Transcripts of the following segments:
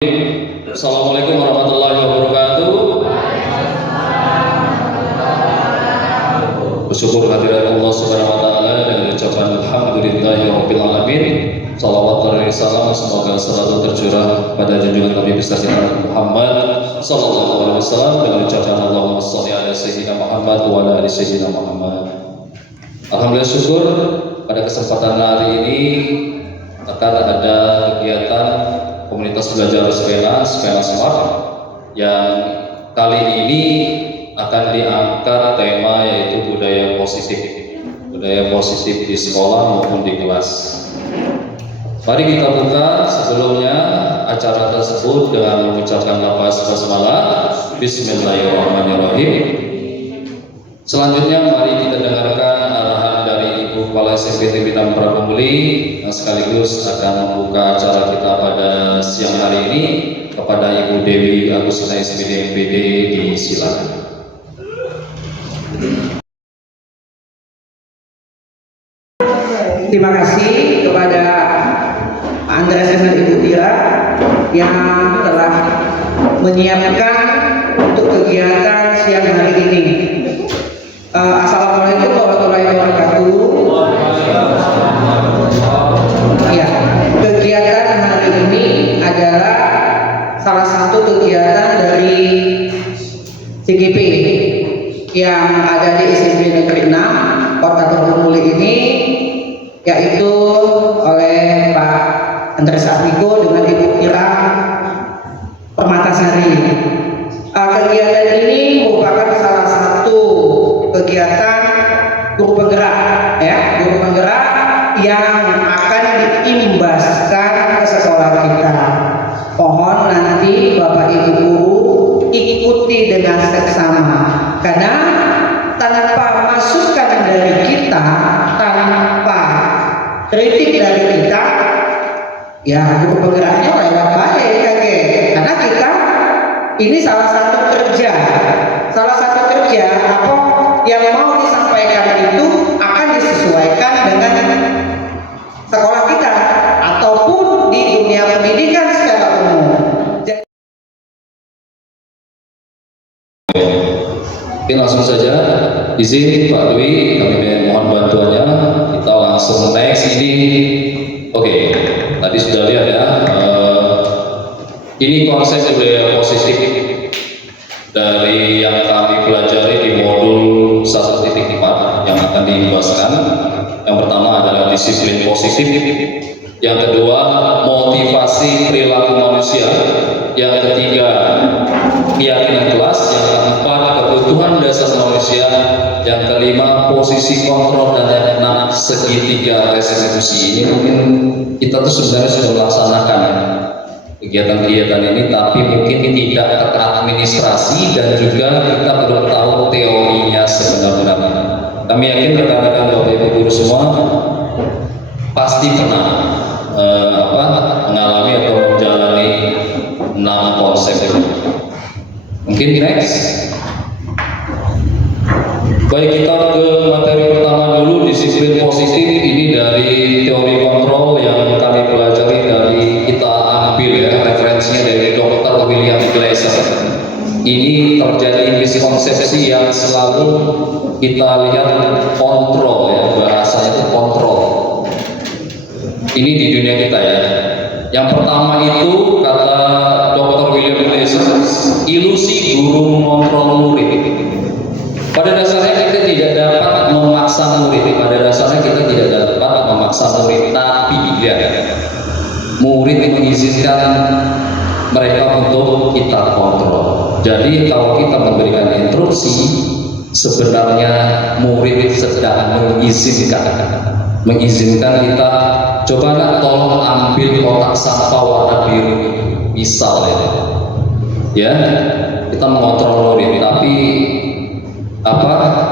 Assalamualaikum warahmatullahi wabarakatuh. Bersyukur hadirat Allah Subhanahu wa taala dengan ucapan alhamdulillahirabbil alamin. Shalawat dan salam semoga selalu tercurah pada junjungan Nabi besar kita Muhammad sallallahu alaihi wasallam dengan ucapan Allahumma shalli ala sayyidina Muhammad wa ala ali sayyidina Muhammad. Alhamdulillah, syukur pada kesempatan hari ini akan ada kegiatan komunitas belajar sepeda smart yang kali ini akan diangkat tema yaitu budaya positif di sekolah maupun di kelas. Mari kita buka sebelumnya acara tersebut dengan mengucapkan lafaz basmalah. Bismillahirrahmanirrahim. Selanjutnya mari kita dengarkan arahan dari Ibu Kepala SMP Bintang Prabumuli yang sekaligus akan membuka acara kita pada siang hari ini. Kepada Ibu Dewi Agustina SPD MPD disilakan. Terima kasih kepada Andreas dan Ibu Tira yang telah menyiapkan untuk kegiatan siang hari ini. Assalamualaikum warahmatullahi wabarakatuh. Ya, kegiatan hari ini adalah salah satu kegiatan dari CGP yang ada di SMP Negeri 6 Kota Prabumuli ini, yaitu oleh Pak Andreas Apiko dengan Ibu Ira Permatasari. Kegiatan ini merupakan salah satu kegiatan guru penggerak, guru penggerak yang akan diimbaskan ke sekolah kita. Mohon nanti Bapak Ibu guru ikuti dengan seksama, karena tanpa masukan dari kita, tanpa kritik dari kita, ya guru penggeraknya lewat baik karena kita ini salah satu kerja apa yang mau disampaikan itu akan disesuaikan dengan sekolah kita ataupun di dunia pendidikan secara umum. Oke, langsung saja izin Pak Dwi, kami mohon bantuannya. Kita langsung next ini. Oke, tadi sudah lihat ya. Ini konsep budaya positif dari yang kami pelajari di modul 1.4 yang akan dijelaskan. Yang pertama adalah disiplin positif, yang kedua motivasi perilaku manusia, yang ketiga keyakinan kelas, yang keempat kebutuhan dasar manusia, yang kelima posisi kontrol, dan yang enam segitiga restitusi. Ini mungkin kita tuh sebenarnya sudah melaksanakan kegiatan-kegiatan ini, tapi mungkin tidak teradministrasi dan juga kita belum tahu teorinya sebenarnya. Kami yakin rekan-rekan Bapak Ibu guru semua pasti pernah mengalami atau menjalani 6 konsep itu. Mungkin next. Baik, kita ke materi pertama dulu, disiplin positif. Ini dari teori kontrol yang kami pelajari dari kita ambil ya, referensinya dari Dr. William Glasser. Ini terjadi miskonsepsi yang selalu kita lihat, kontrol ya, bahasanya itu kontrol. Ini di dunia kita ya. Yang pertama itu kata Dr. William Glasser, ilusi guru mengontrol murid. Pada dasarnya kita tidak dapat memaksa murid. Tapi ya, murid mengizinkan mereka untuk kita kontrol. Jadi kalau kita memberikan instruksi, sebenarnya murid sedang mengizinkan kita, coba tolong ambil kotak sampah warna biru, misal ya, kita mengontrol murid. Tapi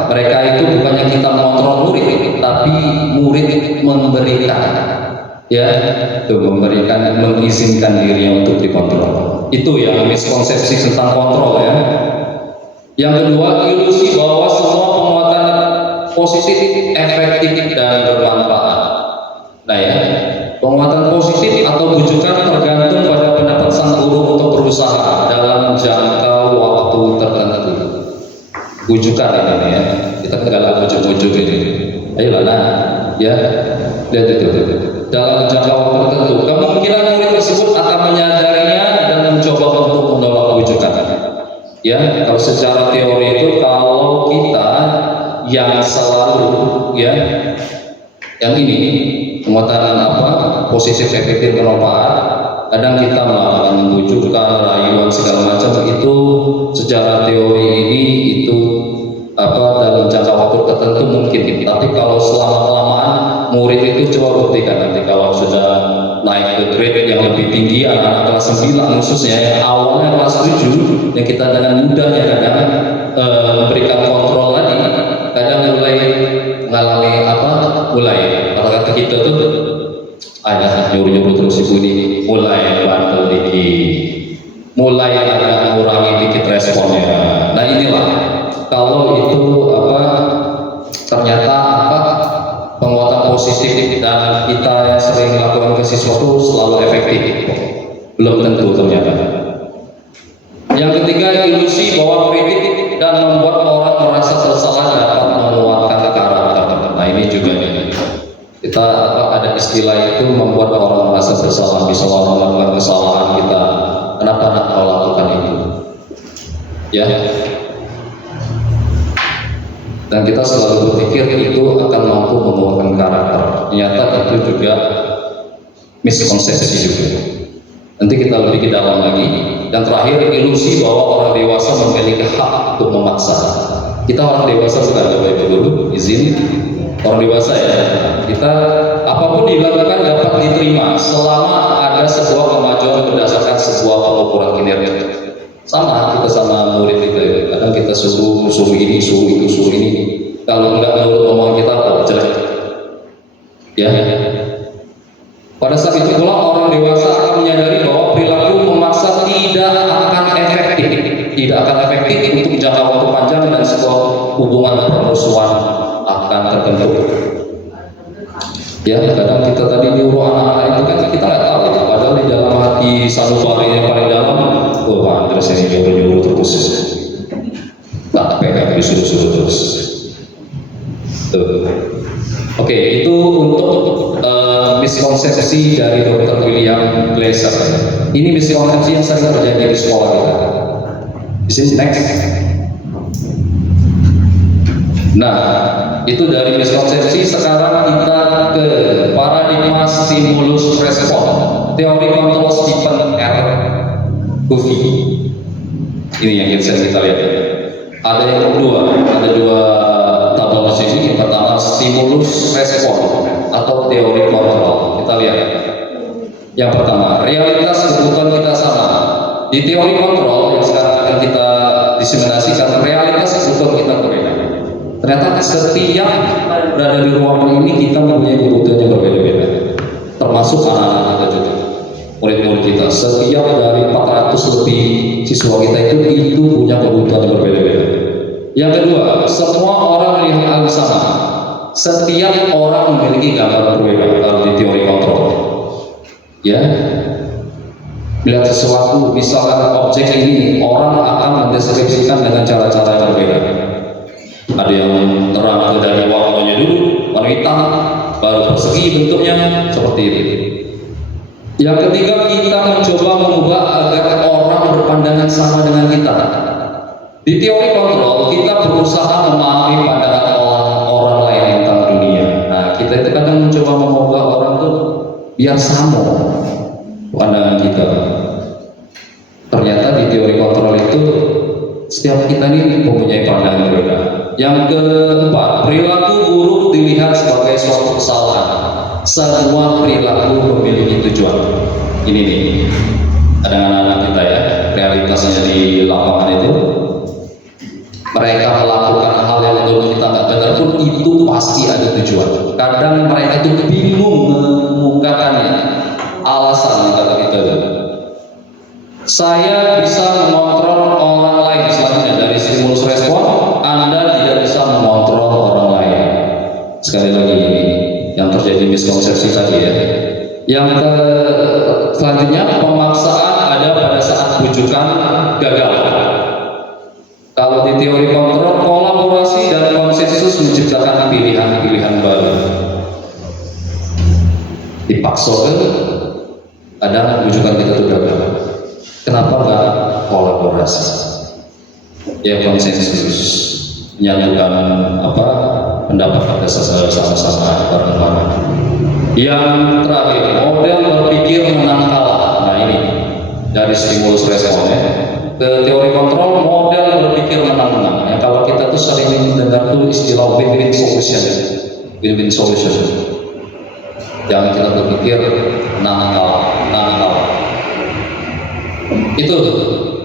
mereka itu bukannya kita mengontrol murid, tapi murid memberikan, mengizinkan dirinya untuk dikontrol. Itu yang miskonsepsi tentang kontrol ya. Yang kedua, ilusi bahwa semua penguatan positif efektif dan bermanfaat. Nah ya, penguatan positif atau bujukan tergantung pada pendapat sang guru ujuk-ujuk ini. Ayolah, nah, ya, lihat itu. Dalam jangka waktu tertentu, kemungkinan murid tersebut akan menyadarinya dan mencoba untuk menolak ujukan. Ya, kalau secara teori itu, kalau kita yang selalu, ya, yang ini penguatan positif efektif bermanfaat, kadang kita melakukan membujukkan, rayuan segala macam, itu secara teori ini itu dalam jangka waktu tertentu mungkin. Tapi kalau selama kelamaan murid itu coba buktikan nanti kalau sudah naik ke grade yang lebih tinggi, anak-anak kelas 9 khususnya, yang awalnya kelas 7 yang kita dengan mudahnya kadang memberikan kontrol tadi, kadang mulai mengalami mulai kata-kata kita tuh ada nyuruh-nyuruh terus ibu ini, mulai bantu dikit, mulai agak mengurangi dikit responnya. Nah inilah kalau itu ternyata penguatan positif dan kita yang sering melakukan ke siswa itu selalu efektif, belum tentu ternyata. Yang ketiga, ilusi bahwa kritik dan membuat orang merasa bersalah dapat menguatkan karakter. Nah ini juga nih, kita ada istilah itu membuat orang merasa bersalah. Bisa orang melakukan kesalahan, kita kenapa nak melakukan itu, ya. Dan kita selalu berpikir itu akan mampu menguatkan karakter. Ternyata itu juga miskonsepsi juga. Nanti kita lebih ke dalam lagi. Dan terakhir, ilusi bahwa orang dewasa memiliki hak untuk memaksa. Kita orang dewasa bukan, Bapak Ibu dulu izin, orang dewasa ya. Kita apapun dilakukan dapat diterima selama ada sebuah kemajuan berdasarkan sebuah pengukuran kinerja. Sama kita sama murid kita itu. Kadang kita suruh ini, suruh itu, suruh ini. Kalau enggak menurut omongan kita jelek. Ya. Pada saat itu pula orang dewasa akan menyadari bahwa perilaku memaksa tidak akan efektif untuk jangka waktu panjang dan sebuah hubungan permusuhan akan terbentuk. Ya, kadang kita tadi nyuruh anak-anak itu kan kita nggak tahu, padahal di dalam hati sanubari yang paling dalam, Pak Andres ini nyuruh terus, tak pegang disuruh terus. Tuh. Oke, itu untuk miskonsepsi dari Dr. William Glasser. Ini miskonsepsi yang sering terjadi di sekolah kita. This is next. Nah, itu dari miskonsepsi. Sekarang kita ke paradigma stimulus respon, teori kontrol Stephen R. Covey. Ini yang kita lihat. Ada yang kedua, ada dua tabel di sini. Yang pertama stimulus respon atau teori kontrol. Kita lihat. Yang pertama, realitas kebutuhan kita sama. Di teori kontrol yang sekarang akan kita diseminasikan, realitas kebutuhan kita berbeda. Ternyata setiap berada di ruangan ini kita mempunyai kebutuhan yang berbeda-beda, termasuk anak-anak kita juga, murid-murid kita. Setiap dari 400 lebih siswa kita itu punya kebutuhan yang berbeda-beda. Yang kedua, semua orang melihat hal sama. Setiap orang memiliki gambaran berbeda kalau di teori kontrol. Ya, melihat sesuatu, misalkan objek ini, orang akan mendeskripsikan dengan cara-cara yang berbeda. Ada yang terang dari warnanya dulu, warna hitam, baru persegi bentuknya, seperti itu. Yang ketiga, kita mencoba mengubah agar orang berpandangan sama dengan kita. Di teori kontrol, kita berusaha memahami pandangan orang lain tentang dunia. Nah, kita itu kadang mencoba mengubah orang tuh biar sama pandangan kita. Ternyata di teori kontrol itu setiap kita ini mempunyai pandangan berbeda. Yang keempat, perilaku buruk dilihat sebagai suatu kesalahan. Semua perilaku memiliki tujuan. Ini nih, ada anak-anak kita ya, realitasnya di lapangan itu. Mereka melakukan hal yang menurut kita nggak benar pun itu pasti ada tujuan. Kadang mereka itu bingung mengungkapkannya. Alasan kata kita. Saya bisa mengontrol orang lain, selanjutnya dari stimulus respon. Anda tidak bisa mengontrol orang lain. Sekali lagi ini yang terjadi miskonsepsi tadi ya. Yang selanjutnya, pemaksaan ada pada saat bujukan gagal. Kalau di teori kontrol, kolaborasi dan konsensus menciptakan pilihan-pilihan baru. Dipaksakan, kadang rujukan kita itu gagal. Kenapa nggak kolaborasi? Ya konsensus, menyatukan pendapat kita sama-sama bareng-bareng. Yang terakhir, model berpikir menang kalah. Nah ini dari stimulus responnya ke teori kontrol, model berpikir menang-menang. Ya, kalau kita tuh sering mendengar tuh istilah win-win solution, win-win solution. Jangan kita berpikir menang kalah. Itu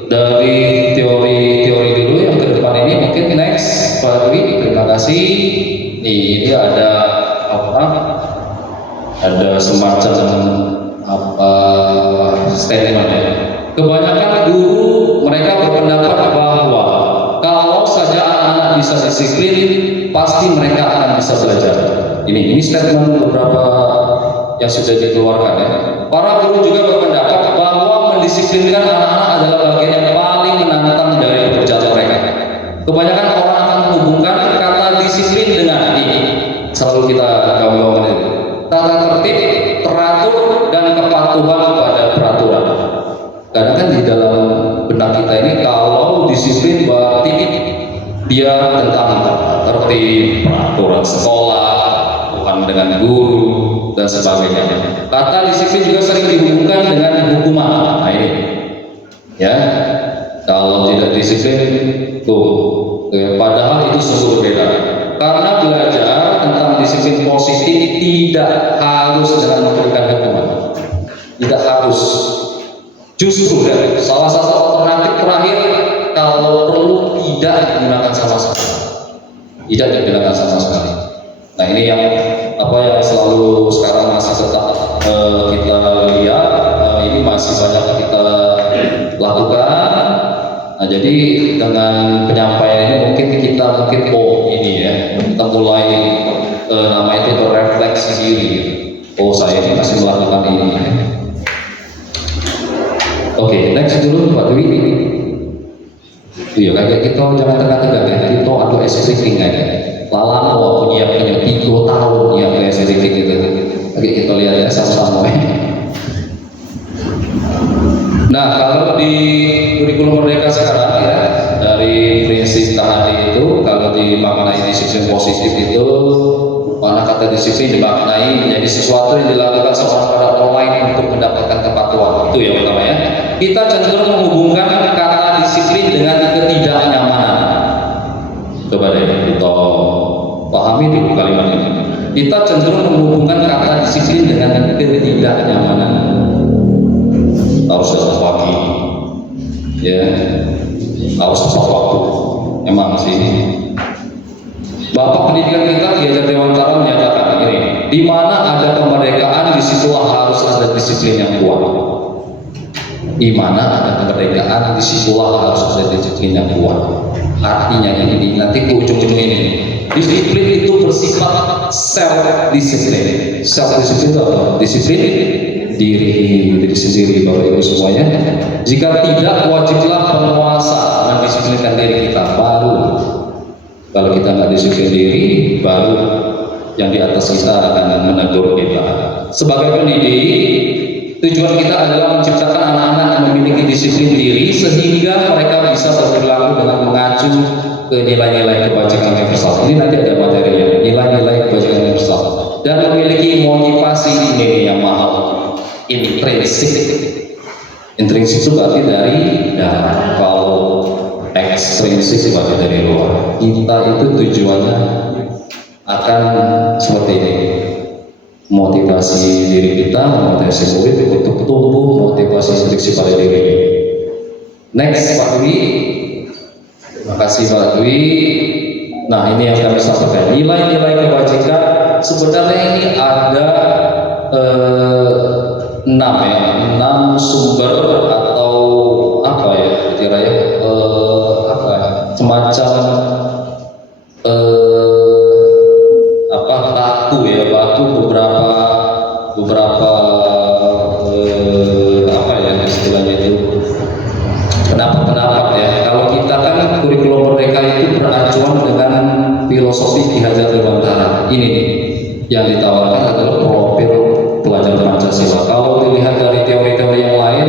dari teori dulu. Yang ke depan ini mungkin next Pak Dwi, terima kasih. Ini ada ada semacam statement ya. Kebanyakan guru mereka berpendapat bahwa kalau saja anak-anak bisa disiplin, pasti mereka akan bisa belajar. Ini statement beberapa yang sudah dikeluarkan ya. Para guru juga berpendapat bahwa mendisiplinkan anak-anak adalah bagian yang paling menantang dari pekerjaan mereka. Kebanyakan orang akan menghubungkan kata disiplin dengan ini. Selalu kita gaung-gaungkan itu. Tata tertib, teratur, dan kepatuhan pada peraturan. Karena kan di dalam benak kita ini kalau disiplin berarti dia tentang tertib, peraturan sekolah, bukan dengan guru dan sebagainya. Kata disiplin juga sering dihubungkan dengan hukuman. Nah ini, ya, kalau tidak disiplin tuh, padahal itu sungguh berbeda. Karena belajar tentang disiplin positif tidak harus dengan memberikan hukuman, tidak harus. Justru ya, salah satu alternatif terakhir kalau perlu tidak digunakan sama sekali, tidak digunakan sama sekali. Nah ini yang yang selalu sekarang masih tetap kita lihat, ini masih banyak kita lakukan. Nah jadi dengan penyampaian ini kita ini ya, kita mulai nama itu berefleksi diri. Oh saya ini masih melakukan ini. Oke, next dulu Pak Dwi. Iya, kayak kita jangan tegak-tegak ya. Kita atau SPK aja. Lama waktu nyiapinnya 3 tahun nyiapin SPK gitu. Oke, kita lihat ya sama-sama ya. Nah, kalau di kurikulum Merdeka sekarang ya, dari prinsip tadi itu, kalau dimaknai disiplin positif itu, mana kata disiplin dimaknai menjadi sesuatu yang dilakukan seorang pada orang lain untuk mendapatkan kepatuhan. Itu yang pertama ya. Kita cenderung menghubungkan kata disiplin dengan ketidaknyamanan. Coba deh kita pahami dulu kalimat ini. Kita cenderung menghubungkan kata disiplin dengan ketidaknyamanan. Harus datang pagi, ya, harus tepat waktu. Emang sih. Bapak pendidikan kita Ki Hajar Dewantara menyatakan ini, di mana ada kemerdekaan, disitulah harus ada disiplin yang kuat. Di mana ada kemerdekaan, disitulah harus ada disiplin yang kuat. Artinya ini nanti ke ujung-ujung ini, disiplin itu bersifat self disiplin. Self disiplin itu apa? Disiplin diri sendiri, Bapak Ibu semuanya. Jika tidak, wajiblah penguasa mendisiplinkan diri kita. Baru kalau kita nggak disiplin diri, baru yang di atas kita akan menegur kita. Sebagai pendidik, tujuan kita adalah menciptakan anak-anak yang memiliki disiplin diri sehingga mereka bisa berperilaku dengan mengacu ke nilai-nilai kebajikan universal. Ini nanti ada materinya, nilai-nilai kebajikan universal, dan memiliki motivasi ini yang mahal. Intrinsik itu berarti dari dalam, kalau ekstrinsik berarti dari luar. Kita itu tujuannya akan seperti ini, motivasi diri kita, motivasi murid untuk tumbuh motivasi intrinsik pada diri. Next Pak Dwi, terima kasih Pak Dwi. Nah ini yang kami sampaikan, nilai-nilai kebajikan. Sebenarnya ini ada 6 sumber atau apa ya kira ya, semacam baku beberapa apa ya istilahnya itu pendapat ya. Kalau kita kan kurikulum filosofi Ki Hajar Dewantara. Ini nih, yang ditawarkan adalah profil pelajar Pancasila. Kalau dilihat dari teori-teori yang lain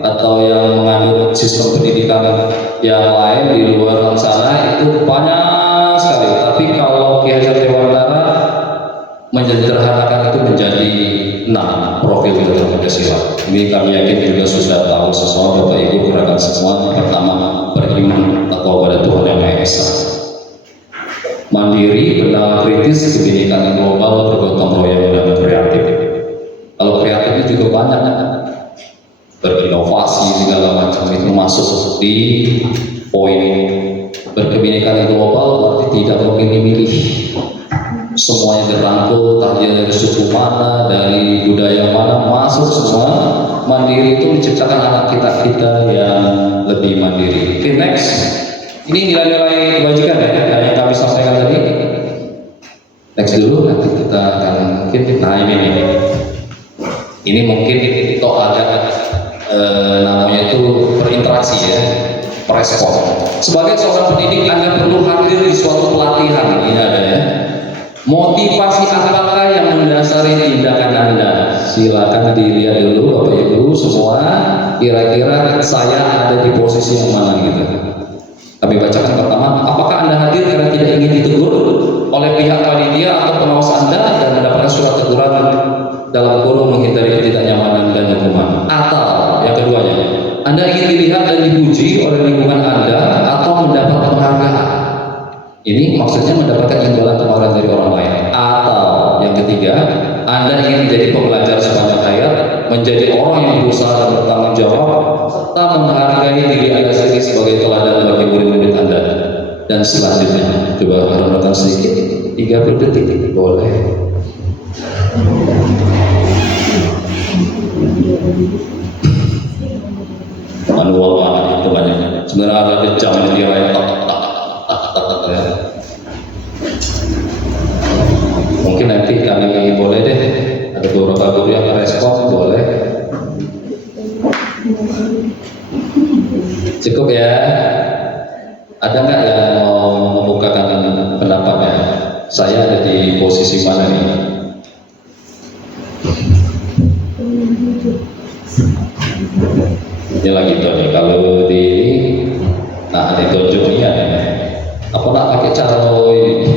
atau yang mengandung sistem pendidikan yang lain di luar sana itu banyak sekali. Tapi kalau Ki Hajar Dewantara menyederhanakan itu menjadi 6 profil pelajar Pancasila. Ini kami yakin juga sudah tahu semua Bapak Ibu gerakan semua. Pertama, beriman atau pada Tuhan Yang Maha Esa. Mandiri, bernama kritis, kebinekaan global, bergotong royong dan kreatif. Kalau kreatifnya juga banyak, berinovasi segala macam itu masuk di poin berkebinekaan global berarti tidak memilih-milih. Semuanya dirangkul, tak dia dari suku mana, dari budaya mana, masuk semua. Mandiri itu menciptakan anak kita yang lebih mandiri. Oke, next. Ini nilai-nilai kebajikan ya, yang kami sampaikan tadi. Next dulu, nanti kita akan mungkin, nah ini nih. Ini mungkin itu ada namanya itu berinteraksi ya, merespon. Sebagai seorang pendidik, Anda perlu hadir di suatu pelatihan. Ini ada ya. Motivasi apakah yang mendasari tindakan Anda? Silakan dilihat dulu Bapak Ibu semua. Kira-kira saya ada di posisi yang mana gitu. Kami bacakan pertama, apakah Anda hadir karena tidak ingin ditegur oleh pihak panitia atau pengawas Anda dan mendapatkan surat teguran dalam kurung menghindari ketidaknyamanan dan hukuman? Atau yang keduanya, Anda ingin dilihat dan dipuji oleh lingkungan Anda atau mendapat penghargaan? Ini maksudnya mendapatkan imbalan kemarin dari orang lain. Atau yang ketiga, Anda ingin menjadi pembelajar sepanjang hayat, menjadi orang yang berusaha dan bertanggung jawab, serta menghargai diri Anda sendiri sebagai teladan bagi murid-murid Anda. Dan selanjutnya, coba renungkan sedikit, 30 detik, boleh. Manual banget itu banyak. Sebenarnya ada jam yang diraih ya. Mungkin nanti kami boleh deh ada beberapa guru yang respon, boleh. Cukup ya. Ada nggak yang mau membukakan pendapatnya? Saya ada di posisi mana nih? Ini lagi tuh nih, kalau di nah ditunjuk nih ada. Apa nak pakai calo ini?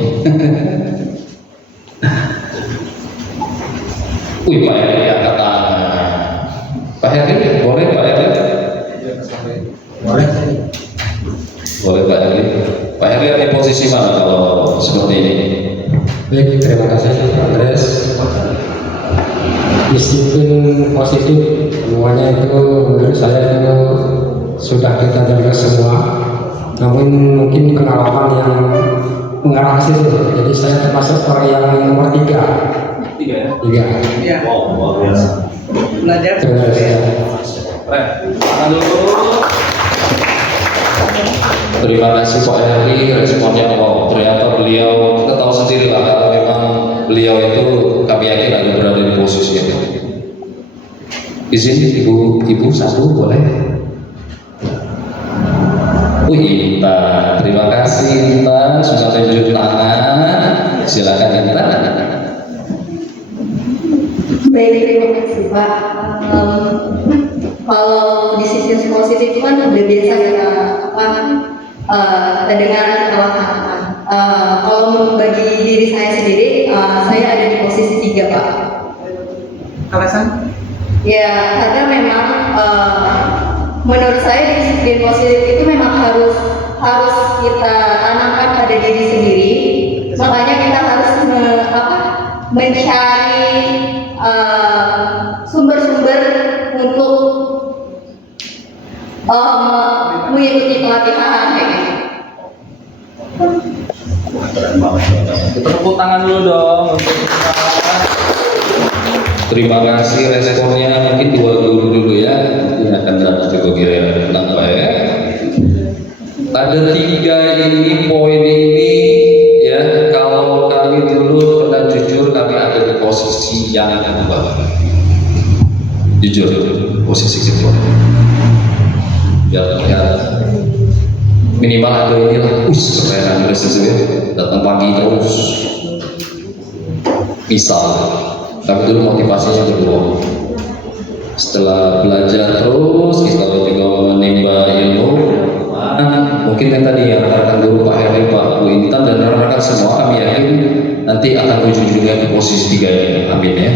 Wih, Pak Heri angkat tangan. Pak Heri, boleh Pak Heri? Boleh. Boleh Pak Heri. Pak Heri ada di posisi mana kalau seperti ini? Baik, terima kasih Pak Andres. Disiplin positif semuanya itu menurut saya itu sudah kita jaga semua. Namun mungkin pengalaman yang mengarah ke situ. Jadi saya termasuk orang yang nomor 3. 3. Ya. Wow, luar biasa. Belajar. Terima kasih. Terima kasih Pak Heri, responnya wow. Ternyata beliau, kita tahu sendiri lah kalau memang beliau itu kami yakin ada berada di posisi yang itu. Izin ibu satu boleh? Intan, terima kasih Intan sudah tunjuk tangan. Silakan Intan. Baik, terima kasih Pak. Kalau di sisi positif itu kan udah biasa kita dengar kita laksanakan. Kalau bagi diri saya sendiri, saya ada di posisi 3 Pak. Alasan? Ya, karena memang menurut saya disiplin positif itu memang harus kita tanamkan pada diri sendiri. Makanya kita harus mencari sumber-sumber untuk mengikuti pelatihan kayak gitu. Tepuk tangan dulu dong untuk terima kasih responnya. Mungkin dua guru dulu ya, ini akan datang juga kira kenapa ya. Ada 3 ini poin ini ya. Kalau kami dulu pernah jujur kami ada di posisi yang kedua. Jujur posisi kedua. Biar terlihat minimal ada inilah, keren sesuai datang pagi terus misal. Tapi dulu motivasinya kedua. Setelah belajar terus, kita juga menimba ilmu. Mungkin yang tadi yang rekan dulu Pak Heri, Pak Bu Intan dan rekan-rekan semua, kami yakin nanti akan ujung-ujungnya di posisi 3 ini, amin ya.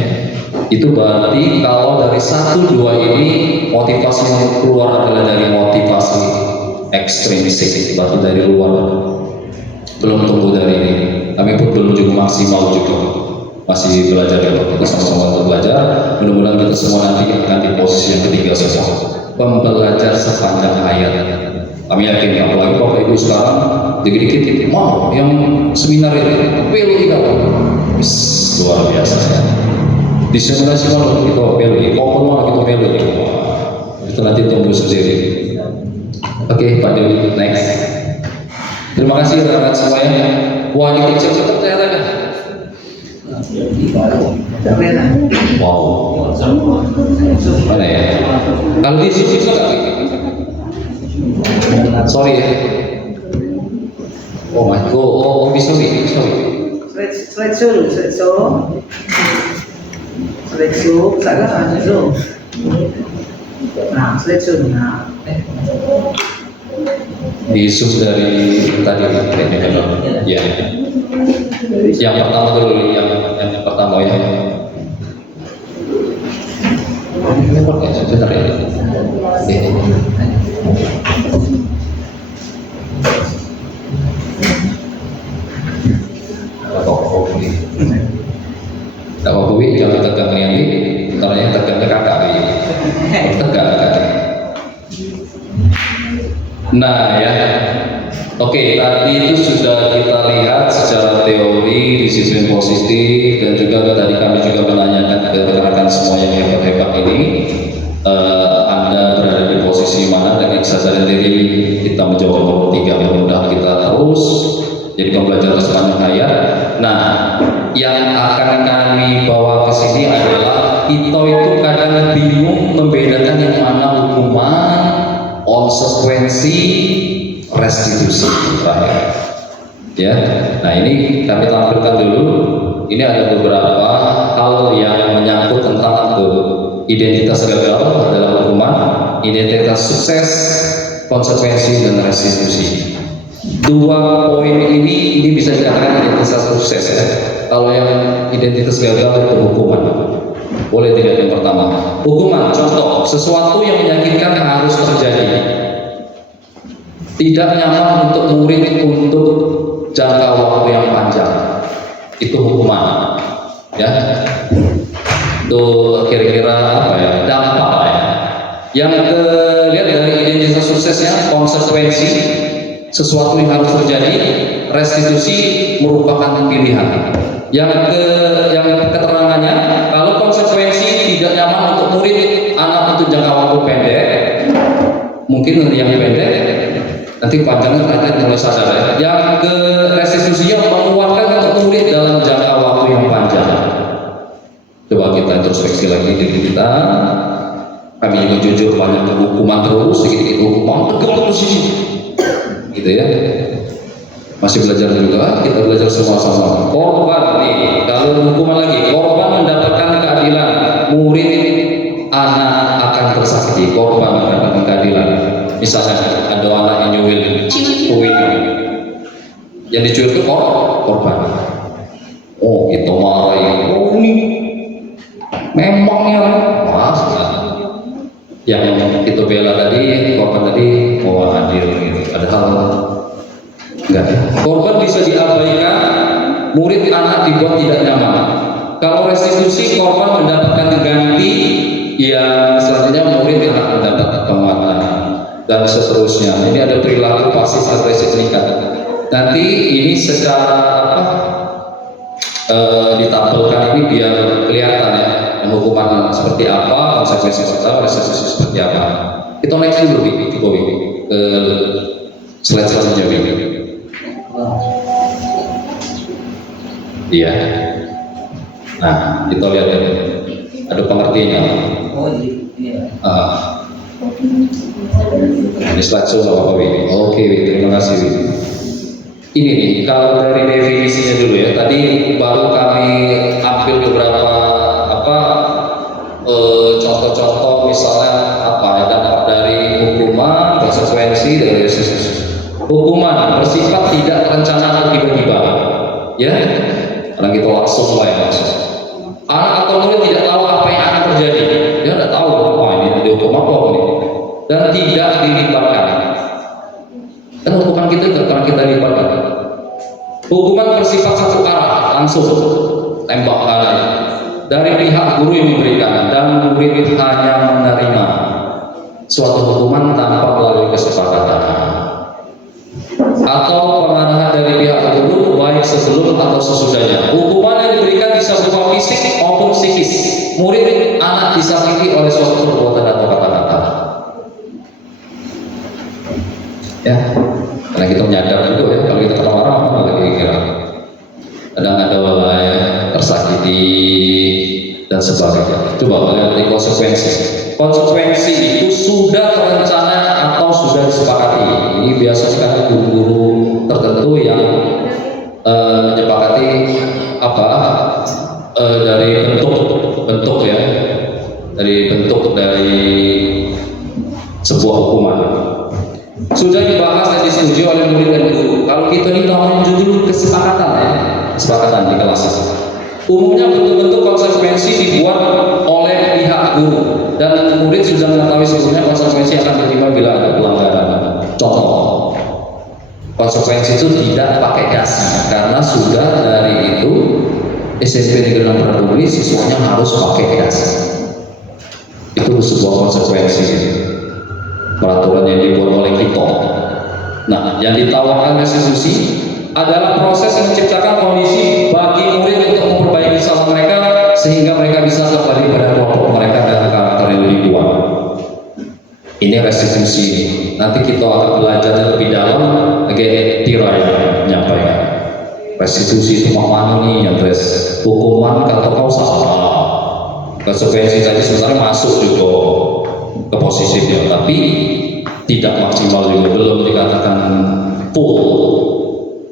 Itu berarti kalau dari 1-2 ini motivasi yang keluar adalah dari motivasi ekstrinsik, berarti dari luar, belum tumbuh dari ini. Kami pun belum juga maksimal juga, masih belajar ya, kita sama-sama untuk belajar. Mudah-mudahan kita semua nanti akan di posisi yang ketiga semua, pembelajar sepanjang hayat. Kami yakin ya, apalagi Bapak Ibu sekarang dikit-dikit mau yang seminar ini pelu kita, luar biasa ya. Diseminasi malah kita pelu, kokon malah kita pelu, itu nanti tumbuh sendiri. Oke, Pak Dewi, next. Terima kasih rekan-rekan semuanya. Wah, ini kecil cepat ternyata kan. Wow, mana ya? Kalau di sini bisa nggak? Sorry ya. Oh my god, oh bisa nih, sorry. Di zoom dari tadi ya. Yang pertama dulu, yang pertama ya. Ini pakai sebentar ya. Tak apa Wi, jangan tegang yang ini, karena tegangnya kakak Wi. Tegang kakak. Nah ya, oke, tadi itu sudah kita lihat secara teori disiplin positif, dan juga tadi kami juga menanyakan ke rekan-rekan semua yang hebat-hebat ini, Anda berada di posisi mana dengan kesadaran diri kita menjawab nomor 3. Mudah-mudahan kita terus jadi pembelajaran sepanjang hayat. Nah, yang akan kami bawa ke sini adalah kita itu kadang bingung membedakan yang mana hukuman, konsekuensi, restitusi terakhir. Ya, nah ini kami tampilkan dulu. Ini ada beberapa hal yang menyangkut tentang identitas gagal adalah hukuman, identitas sukses, konsekuensi, dan restitusi. 2 poin ini bisa dikatakan identitas sukses ya. Kalau yang identitas gagal itu hukuman. Boleh tidak yang pertama? Hukuman, contoh, sesuatu yang menyakitkan harus terjadi. Tidak nyaman untuk murid untuk jangka waktu yang panjang. Itu hukuman. Ya. Itu kira-kira apa ya? Dampak ya. Yang lihat dari identitas suksesnya, konsekuensi, sesuatu yang harus terjadi, restitusi merupakan pilihan. Yang keterangannya, kalau konsekuensi tidak nyaman untuk murid anak itu jangka waktu pendek, mungkin yang pendek, nanti panjangnya ternyata mulai sadar ya. Yang ke restitusinya menguatkan untuk murid dalam jangka waktu yang panjang. Coba kita introspeksi lagi diri kita. Kami juga jujur banyak hukuman terus, sedikit hukuman terus ini. Gitu ya, masih belajar juga, kita belajar sama-sama. Korban nih, kalau hukuman lagi, korban mendapatkan keadilan, murid anak akan tersakiti, korban mendapatkan keadilan. Misalnya ada anak yang nyuwil kuil, yang dicuil itu korban. Oh kita marahin, oh ini memangnya mas, yang itu bela tadi, korban tadi mau adil gitu. Padahal enggak. Korban bisa diabaikan, murid anak dibuat tidak nyaman. Kalau restitusi, korban mendapatkan ganti, ya selanjutnya murid anak mendapat penguatan dan seterusnya. Ini ada perilaku pasif agresif meningkat. Nanti ini secara ditampilkan ini biar kelihatan ya, hukuman seperti apa, konsekuensi seperti apa, restitusi seperti apa. Kita next dulu ke slide selanjutnya. Iya. Nah, kita lihat ini ada pengertiannya. Ini slideshow nggak apa-apa Wi. Oke Wi, terima kasih Wi. Ini nih, kalau dari definisinya dulu ya. Tadi baru kami ambil beberapa contoh-contoh misalnya apa ya, dampak dari hukuman, konsekuensi dari hukuman bersifat tidak terencana atau tiba-tiba, ya. Karena kita langsung lah ya langsung. Anak atau murid tidak tahu apa yang akan terjadi, dia tidak tahu, wah ini dihukum apa ini, dan tidak dilibatkan. Kan hukuman kita tidak pernah kita libatkan. Hukuman bersifat satu arah, langsung tembak kanan dari pihak guru yang memberikan, dan murid hanya menerima suatu hukuman tanpa melalui kesepakatan atau pengarahan dari pihak guru baik sebelum atau sesudahnya. Hukuman yang diberikan bisa berupa fisik maupun psikis. Murid anak disakiti oleh suatu perbuatan atau kata-kata. Ya, karena kita menyadar juga ya, kalau kita kena marah apa lagi kira. Kadang ada ya, tersakiti dan sebagainya. Coba lihat di konsekuensi. Konsekuensi itu sudah terencana atau sudah disepakati. Ini biasa sekali guru-guru tertentu yang menyepakati dari bentuk ya, dari bentuk dari sebuah hukuman. Sudah dibahas dan disetujui oleh murid dan guru. Kalau kita ini namanya judul kesepakatan ya, kesepakatan di kelas. Umumnya bentuk-bentuk konsekuensi dibuat oleh pihak guru dan murid sudah mengetahui sebetulnya konsekuensi akan diterima bila ada pelanggaran. Contoh, konsekuensi itu tidak pakai dasi karena sudah dari itu SMP Negeri 6 Pradumuli siswanya harus pakai dasi. Itu sebuah konsekuensi. Peraturan yang dibuat oleh kita. Nah, yang ditawarkan restitusi adalah proses yang menciptakan kondisi bagi murid untuk memperbaiki salah mereka sehingga mereka bisa kembali pada kelompok mereka dan karakter yang lebih kuat. Ini restitusi. Nanti kita akan belajar lebih dalam. Tira yang menyampaikan. Restitusi itu mana nih yang res hukuman kata kau salah. Konsekuensi tadi sebenarnya masuk juga ke posisinya, tapi tidak maksimal juga, belum dikatakan full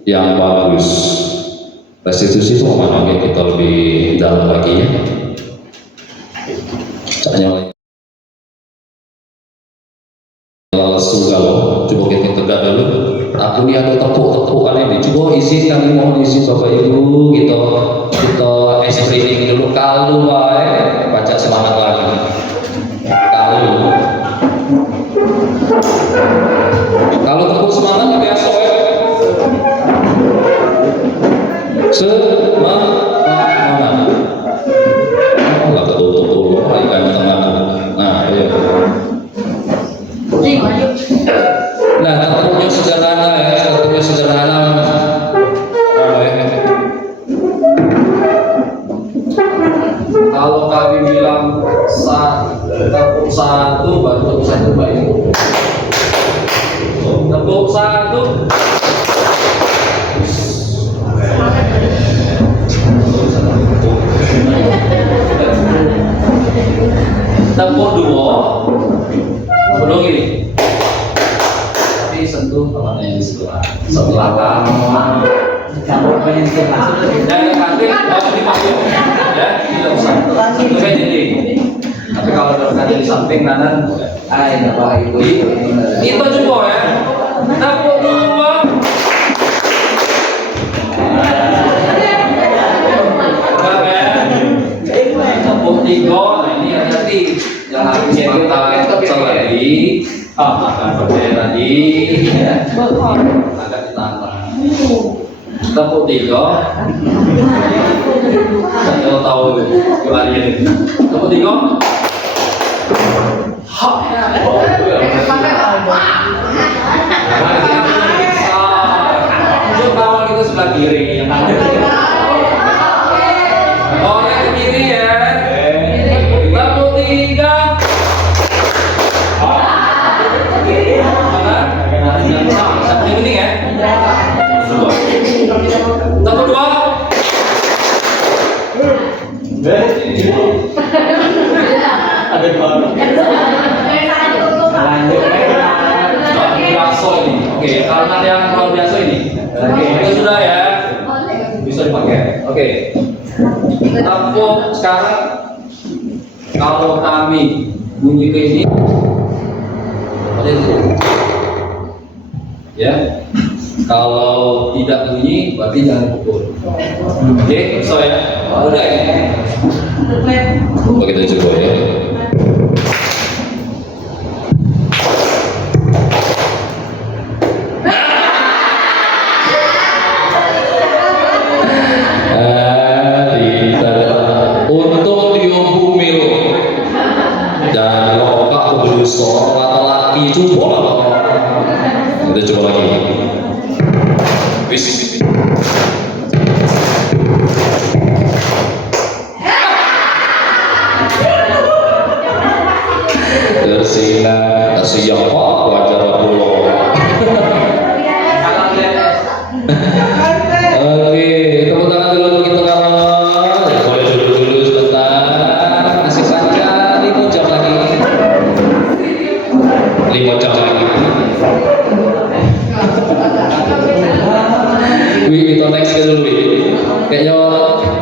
yang bagus. Restitusi itu mana kita lebih dalam lagi ya. Caranya lesu kalau coba kita tegak dulu. Aku ini ada tepuk-tepukan ini. Coba izin, kami mohon izin Bapak Ibu, kita training dulu kalau baca semangat lagi. Kalau tepuk semangat ya biasa ya. Semangat. Enggak betul-betul ikan tengah. Nah, iya. Nah, tepuknya sederhana ya, tepuknya sederhana. Kalau kami bilang tepuk satu, baru tepuk satu baik. Tepuk satu. Tepuk dua. Belum gini. Tapi sentuh tangannya di sebelah kanan. Kamu menyentuh langsung dari kaki langsung dipakai. Ya, tidak usah. Sentuhnya jadi. Tapi kalau berada di samping kanan, bapak ibu itu coba ya. Tepuk dua. Tepuk tiga. Nah ini hati-hati. Jangan mata kecil lagi. Akan berdaya tadi. Agak ditantang. Tepuk tiga. Kalau tahu kembali ini. Tepuk tiga. Tunjuk kawan kita sebelah kiri. Oleh ke kiri ya. Tepuk tiga. Sampai ini ya. Tepuk dua. Ada dua. sudah ya? Bisa dipakai. Oke. Tampung sekarang kalau kami bunyi ke ini, ya. Kalau tidak bunyi, berarti jangan pukul. Oke, so ya. Udah ya. Oke, kita coba ya. Untuk diobumil dan lokak berusaha atau laki coba. Kita coba lagi. Bis. Tersilang siapa wajar pulau. Oke, tepuk tangan dulu untuk kita kawan. Ya, boleh dulu sebentar. Masih panjang 5 jam lagi. 5 jam lagi. Wih, kita next ke dulu. Kayaknya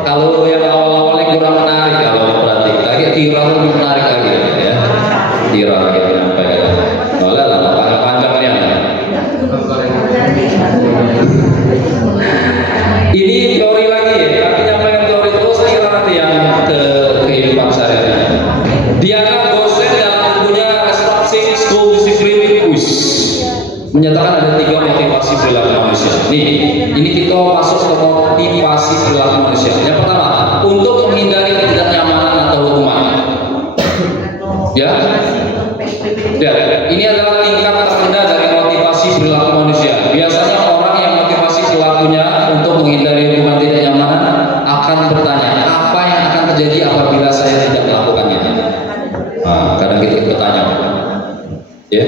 kalau yang awal-awalnya kurang menarik kalau berarti lagi Tira lebih menarik lagi ya. Tira gitu sampai ya. Soalnya lah panjangnya. Ini teori lagi ya, tapi nyampaikan teori terus kira nanti yang ke kehidupan sehari-hari. Dia kan dosen dalam bukunya Restructuring School Discipline Quiz menyatakan ada 3 motivasi perilaku manusia. Ini kita masuk ke motivasi perilaku manusia. Yang pertama, untuk menghindari ketidaknyamanan atau hukuman. Ya, ini adalah tingkat terendah dari motivasi perilaku manusia. Biasanya orang yang motivasi perilakunya untuk menghindari hukuman tidak nyamanan akan bertanya, apa yang akan terjadi apabila saya tidak melakukannya? Nah, kadang kita bertanya, ya,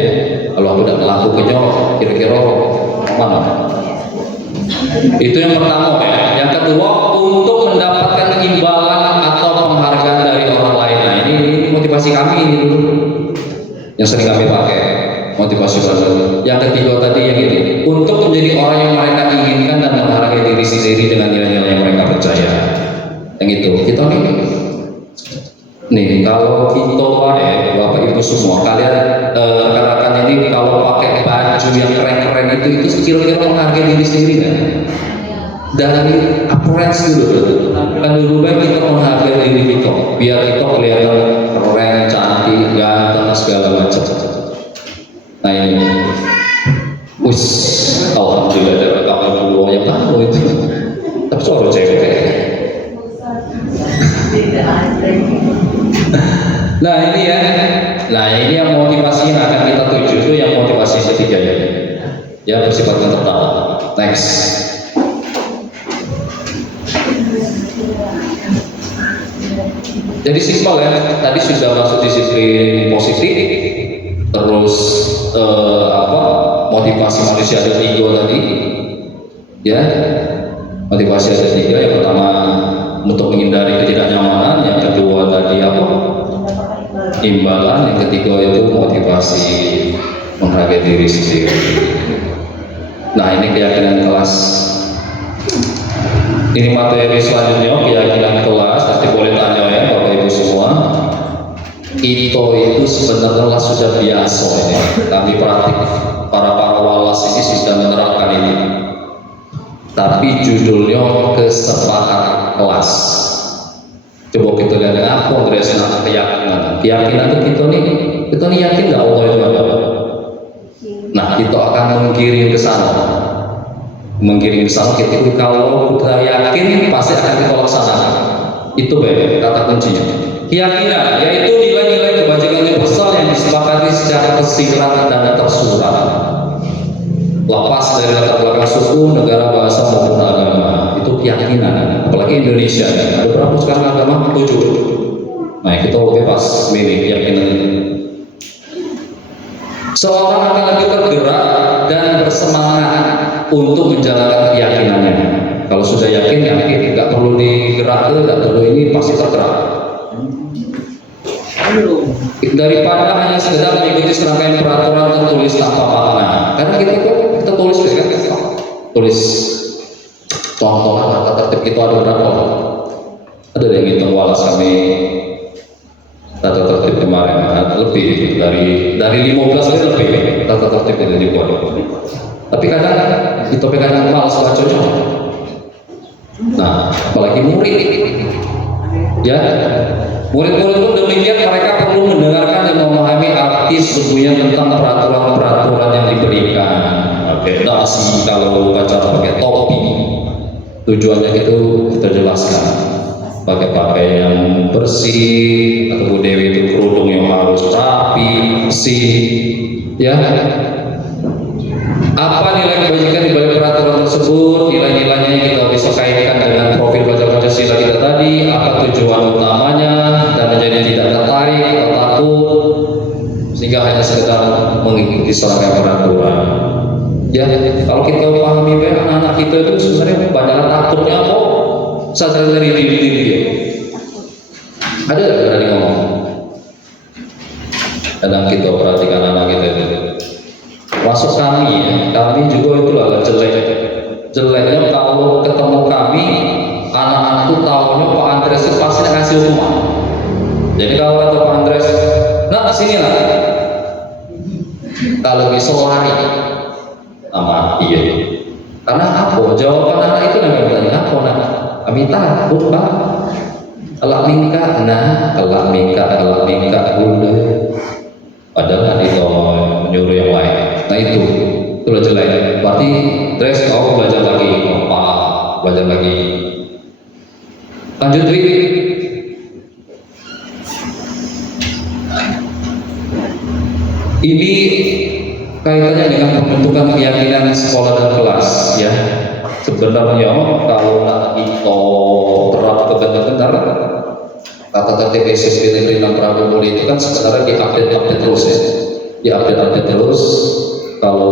kalau aku tidak melakukannya, kira-kira mana? Itu yang pertama ya. Yang kedua, untuk mendapatkan imbalan atau penghargaan dari orang lain. Nah, ini motivasi kami ini dulu yang sering kami pakai, motivasi baru. Yang ketiga tadi yang ini, untuk menjadi orang yang mereka inginkan dan menghargai diri sendiri dengan nilai-nilai yang mereka percaya. Yang itu kita nih kalau kita Bapak Ibu semua, kalian rekan-rekan ini kalau pakai baju yang keren-keren itu kira-kira menghargai diri sendiri kan? Dari appearance dulu kan dulu baik kita menghargai diri kita biar kita kelihatan keren, cantik, ganteng segala macam. Nah ini us alhamdulillah dari kamu dulu yang tahu itu tapi suara cewek. Nah ini ya, nah ini yang motivasi yang akan kita tuju itu yang motivasi ketiga ya, yang bersifat tertawa. Next. Jadi simpel ya, tadi sudah masuk disiplin positif, terus motivasi manusia ada 3 tadi, ya, motivasi ada 3. Yang pertama untuk menghindari ketidaknyamanan, yang kedua tadi imbalan, yang ketiga itu motivasi menghargai diri sendiri. Nah ini keyakinan kelas. Ini materi selanjutnya keyakinan kelas. Nanti boleh tanya ya Bapak Ibu semua. Itu sebenarnya sudah biasa ini. Kami praktik para walas ini sudah menerapkan ini. Tapi judulnya kesepakatan kelas. Coba kita lihat apa berdasarkan keyakinan. Keyakinan itu kita nih yakin nggak Allah itu ada. Nah kita akan menggiring ke sana. Menggiring ke sana kita kalau kita yakin pasti akan kita laksanakan. Itu baik kata kuncinya. Keyakinan yaitu nilai-nilai kebajikan universal yang disepakati secara tersirat dan tersurat. Lepas dari latar belakang suku, negara, bahasa maupun agama. Itu keyakinan. Apalagi Indonesia. Ada berapa sekarang agama? 7. Nah kita bebas milih keyakinan ini. Seorang akan lebih tergerak dan bersemangat untuk menjalankan keyakinannya. Kalau sudah yakin, nggak perlu digerakkan, nggak perlu ini pasti tergerak. Daripada hanya sekedar mengikuti serangkaian peraturan tertulis tanpa makna. Karena kita tulis kan, tulis. contoh tata tertib itu ada berapa? Ada yang ngitung walas kami tata tertib kemarin, lebih dari 15 kali lebih tata tertib itu dibuat. Tapi kadang malas bacanya. Nah, apalagi murid, ya, murid-murid pun demikian, mereka perlu mendengarkan dan memahami arti sesungguhnya tentang peraturan-peraturan yang diberikan. Dasi kalau baca pakai topi, tujuannya itu kita jelaskan. Pakai pakaian yang bersih, atau Bu Dewi itu kerudung yang harus rapi, bersih, ya. Apa nilai kebajikan di balik peraturan tersebut? Nilai-nilainya yang kita bisa kaitkan dengan profil baca Pancasila kita tadi. Apa tujuan utamanya? Dan menjadi tidak tertarik atau takut, sehingga hanya sekedar mengikuti serangkaian peraturan. Ya, kalau kita pahami anak-anak kita itu sebenarnya banyak takutnya kok. Sadar dari diri dia. Ada nggak berani ngomong? Kadang kita perhatikan anak kita itu. Masuk kami ya, kami juga itu agak jeleknya kalau ketemu kami, anak-anak itu tahunya Pak Andres itu pasti kasih hukuman. Jadi kalau kata Pak Andres, nah kesini lah, kalau bisa lari, sama iya. Karena apa? Jawaban anak itu yang bertanya apa nak? Kami takut Pak. Kelak mingka, nah kelak mingka bunda. Padahal itu mau menyuruh yang lain. Nah itu udah jelek. Berarti Dres kau belajar lagi, Pak, belajar lagi. Lanjut Wi. Ini kaitannya dengan pembentukan keyakinan sekolah dan kelas, ya. Sebenarnya kalau nak itu terap benar-benar kata tertib SSB Negeri 6 Prabowo itu kan sebenarnya diupdate terus ya, diupdate terus. Kalau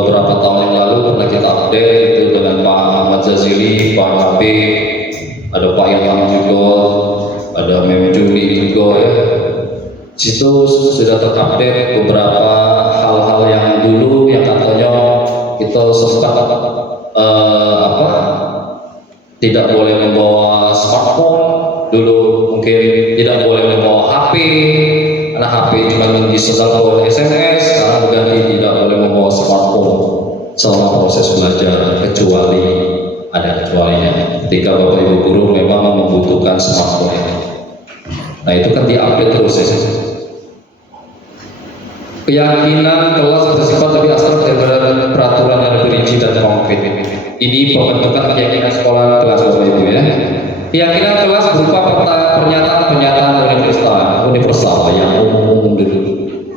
beberapa tahun yang lalu pernah kita update itu dengan Pak Ahmad Zazili, Pak KB, ada Pak Ilham juga, ada Mem Juli juga ya. Situ sudah terupdate beberapa hal-hal yang dulu yang katanya kita sempat tidak boleh membawa smartphone dulu, mungkin tidak boleh membawa HP karena HP cuma disetel buat SMS. Sekarang berganti tidak boleh membawa smartphone selama proses belajar, kecuali ada kecualinya ketika Bapak Ibu guru memang membutuhkan smartphone ini. Nah itu kan diupdate terus ya. Keyakinan kelas bersifat lebih abstrak daripada peraturan yang lebih rinci dan konkret. Ini pembentukan keyakinan sekolah kelas Bapak Ibu ya. Keyakinan kelas berupa pernyataan-pernyataan universal yang umum dulu.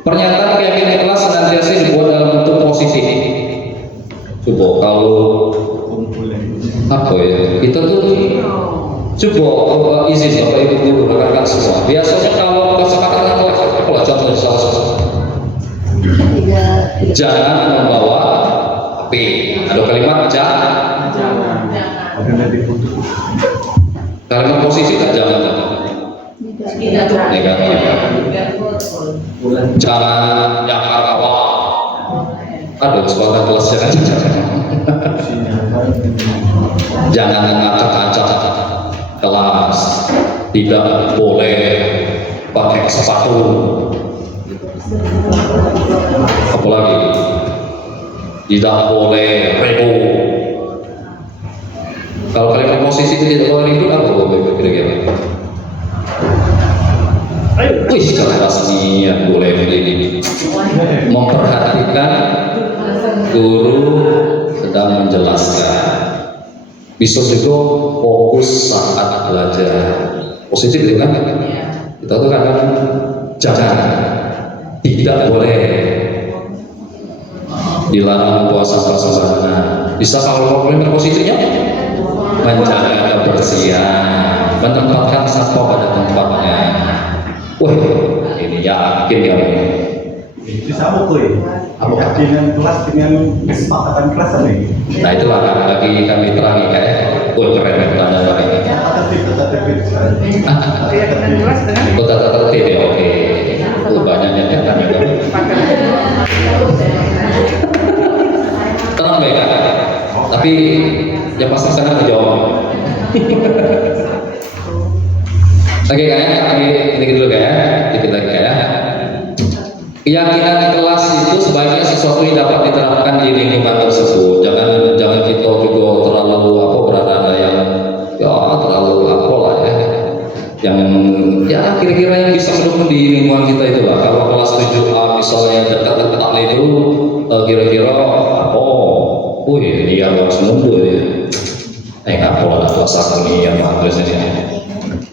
Pernyataan keyakinan kelas senantiasa dibuat dalam bentuk positif. Coba kalau apa ya? Kita tuh coba izin Bapak Ibu guru rekan-rekan semua. Biasanya kalau kesepakatan kelas pelajar salah satu. Jangan membawa HP. Ada kalimat jangan. Kalimat positif jangan. Negatif. Jangan yang apa. Aduh, sekolah kelasnya aja jangan. Jangan mengacak-acak kelas. Tidak boleh pakai sepatu. Apalagi tidak boleh ribut. Kalau kalimat posisi tidak boleh ribut, apa Bapak kira-kira? Wih, kelasnya boleh ini memperhatikan guru sedang menjelaskan. Bisa juga fokus saat belajar. Positif itu kan? Kita tuh kan jangan, tidak boleh, dilarang membawa sampah. Bisa kalau kalimat positifnya menjaga kebersihan, menempatkan sampah pada tempatnya. Wah, ini yakin ya ini. Itu sama tuh. Keyakinan kelas dengan kesepakatan kelas ini. Nah itulah bagi kami terangi kayak, keren pertanyaan ini. Keyakinan kelas dengan Kota tertib ya, oke. Banyaknya kan ya. Tenang baik kan. Tapi yang pasti dikit dulu ya, dikit lagi ya. Keyakinan kelas itu sebaiknya sesuatu yang dapat diterapkan di lingkungan tersebut. Jangan kita juga terlalu berada yang ya terlalu lah ya. Yang ya kira-kira yang bisa mendukung di lingkungan kita itu lah. Kalau kelas 7A misalnya dekat-dekat itu kira-kira dia harus mundur ya. Nggak boleh kelas aku nih yang harus ini.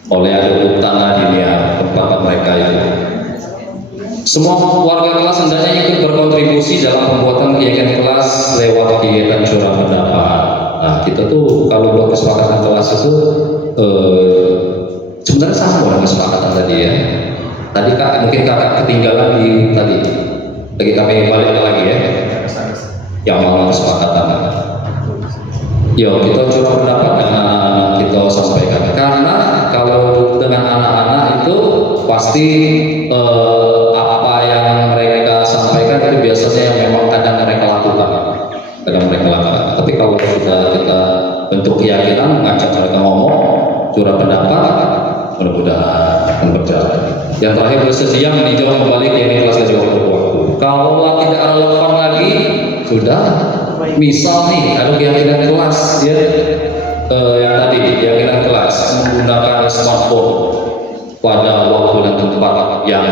Oleh ada hutan di tempat mereka itu. Semua warga kelas hendaknya ikut berkontribusi dalam pembuatan kegiatan kelas lewat kegiatan curah pendapat. Nah, kita tuh kalau buat kesepakatan kelas itu sebenarnya sama dengan kesepakatan tadi ya. Tadi mungkin kakak ketinggalan di tadi. Lagi kami balik lagi ya. Yang malam kesepakatan. Yo, kita curah pendapat dengan anak-anak kita sampaikan. Karena kalau dengan anak-anak itu pasti apa yang mereka sampaikan itu biasanya yang memang kadang mereka lakukan. Tapi kalau sudah kita bentuk keyakinan, mengajak mereka ngomong, curah pendapat, mudah-mudahan akan berjalan. Yang terakhir bersedia meninjau kembali ke ini kelas waktu. Kalau tidak relevan lagi, sudah. Misal nih ada keyakinan kelas ya, yang tadi keyakinan kelas menggunakan smartphone pada waktu dan tempat yang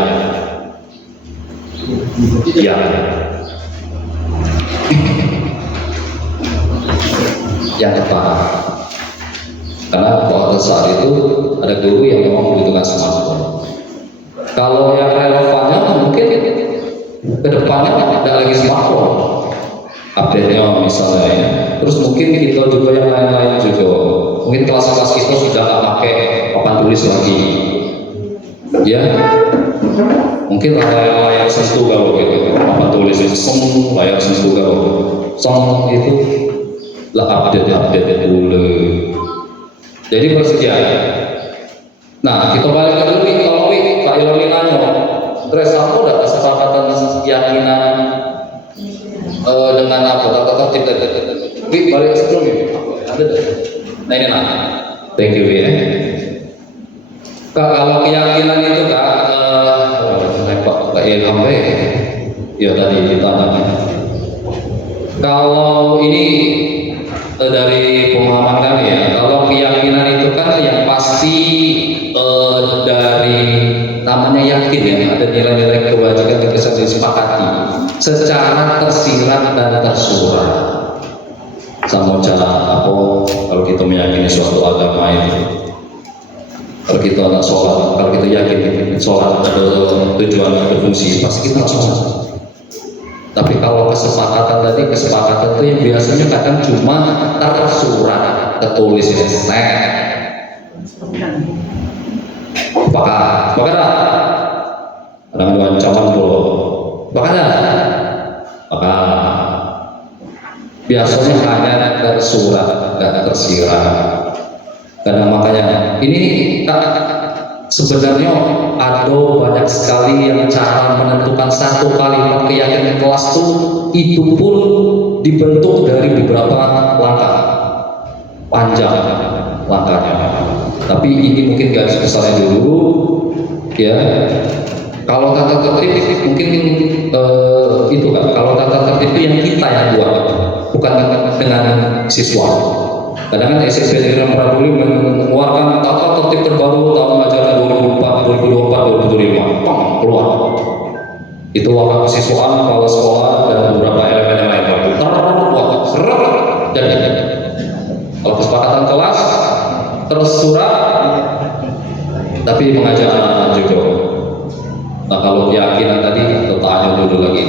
tepat. Karena pada saat itu ada guru yang memang membutuhkan smartphone. Kalau yang relevannya mungkin kedepannya tidak lagi smartphone, update-nya misalnya ya. Terus mungkin kita juga yang lain-lain juga. Mungkin kelas-kelas kita sudah nggak pakai papan tulis lagi. Ya, mungkin layar sentuh kalau gitu. Papan tulis itu layar sentuh kalau itu lah update dulu. Jadi bersedia. Nah, kita balik ke dulu kalau Pak Ilham nanya, terus aku udah kesepakatan keyakinan dengan apa kata tertib tadi. Balik sebelum ini ada. Nah ini thank you ya. Kalau keyakinan itu Pak Ilham ya tadi ditanya. Kalau ini dari pemahaman kami ya, kalau keyakinan itu kan yang pasti dari namanya yakin ya, ada nilai-nilai kewajiban yang bisa disepakati secara tersirat dan tersurat. Sama cara kalau kita meyakini suatu agama ini, kalau kita ada sholat, kalau kita yakin sholat ada tujuan, ada fungsi, pasti kita sholat. Tapi kalau kesepakatan itu yang biasanya kadang cuma tersurat, tertulis ya. Sepakat ada ancaman dulu. Maka biasanya hanya tersurat, nggak tersirat. Karena makanya ini sebenarnya ada banyak sekali yang cara menentukan satu kalimat keyakinan kelas itu pun dibentuk dari beberapa langkah panjang langkahnya. Tapi ini mungkin garis besarnya dulu ya. Kalau tata tertib mungkin itu kan. Kalau tata tertib itu yang kita yang buat, bukan dengan siswa. Kadang kan SMP Negeri Praduli mengeluarkan tata tertib terbaru tahun ajaran 2024-2025 keluar. Itu waktu kesiswaan, kepala sekolah dan beberapa elemen yang lain dan kalau kesepakatan kelas tersurat tapi mengajak anak-anak juga. Nah kalau keyakinan tadi tanya dulu lagi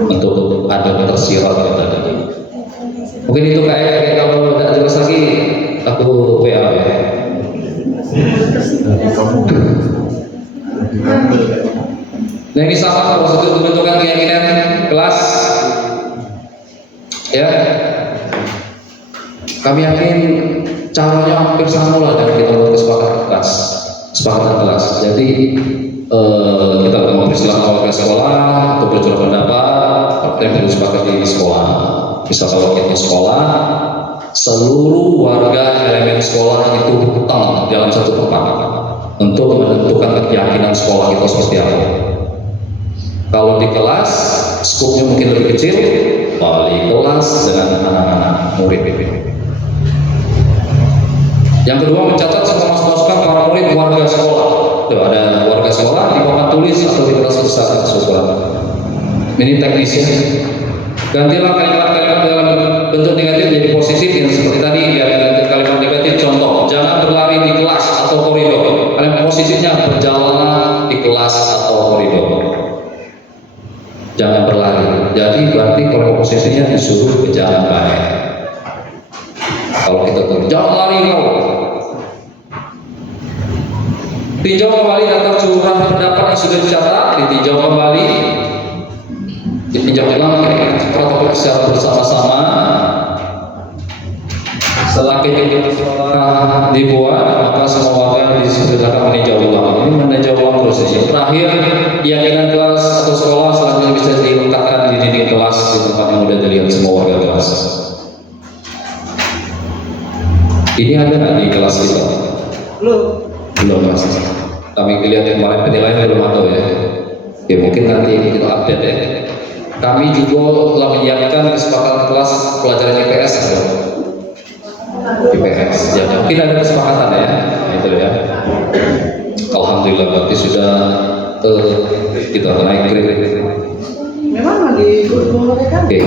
untuk ada tersirat tadi. Mungkin itu kayak kalau tidak jelas lagi aku WA ya. Nah ini sama prosedur pembentukan keyakinan kelas ya. Kami yakin caranya hampir sama lah dengan kita buat kesepakatan kelas. Jadi kita mau beristilah ke sekolah untuk bercurah pendapat, yang harus sepakat di sekolah. Bisa kalau kita sekolah seluruh warga elemen sekolah itu hutang dalam satu tempat untuk menentukan keyakinan sekolah kita seperti apa. Kalau di kelas skupnya mungkin lebih kecil, wali kelas dengan anak-anak murid. Yang kedua, mencatat semua masukan para murid warga sekolah. Tuh, ada warga sekolah di papan tulis atau di kelas besar sekolah. Ini teknisnya. Gantilah kalimat-kalimat dalam bentuk negatif jadi positif yang seperti tadi ya. Kalimat negatif contoh, jangan berlari di kelas atau koridor. Kalimat positifnya berjalanlah di kelas atau koridor. Jangan berlari. Jadi berarti kalau posisinya disuruh berjalan baik. Kalau kita tuh jangan lari kau. Tinjau kembali daftar curah pendapat yang sudah dicatat, ditinjau kembali, ditinjau ulang protokol secara bersama-sama. Setelah kegiatan dibuat, maka semua warga dipersilakan meninjau ulang. Ini meninjau ulang proses. Yang terakhir, keyakinan kelas atau sekolah selanjutnya bisa diletakkan di dinding kelas di tempat yang mudah dilihat semua warga kelas. Ini ada nggak di kelas kita? Belum mas. Kami lihat kemarin penilaian belum ada ya. Ya mungkin nanti kita update ya. Kami juga telah menyiapkan kesepakatan kelas pelajaran IPS. IPS. Jadi mungkin ada kesepakatan ya. Itu ya. Alhamdulillah berarti sudah kita naik grade. Memang di mereka. Oke.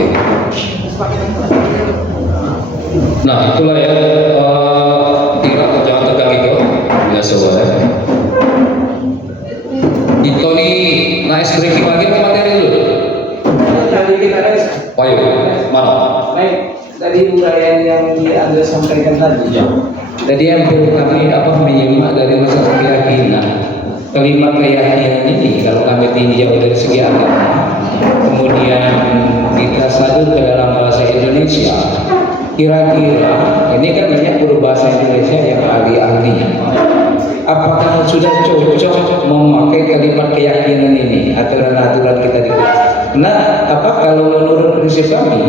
Nah itulah ya. Tidak jangan tegang itu. Ya soalnya. Itu nih naik breaking lagi ke materi dulu. Tadi kita Ayo, mana? baik tadi uraian yang Anda sampaikan tadi. Ya. Tadi yang perlu kami menyimak dari masalah keyakinan. Kalimat keyakinan ini kalau kami tinjau dari segi agama, kemudian kita sadar ke dalam bahasa Indonesia, kira-kira ini kan banyak guru bahasa Indonesia yang ahli-ahli. Apakah sudah cocok memakai kalimat keyakinan ini aturan-aturan kita di kelas? Nah, kalau menurut prinsip kami,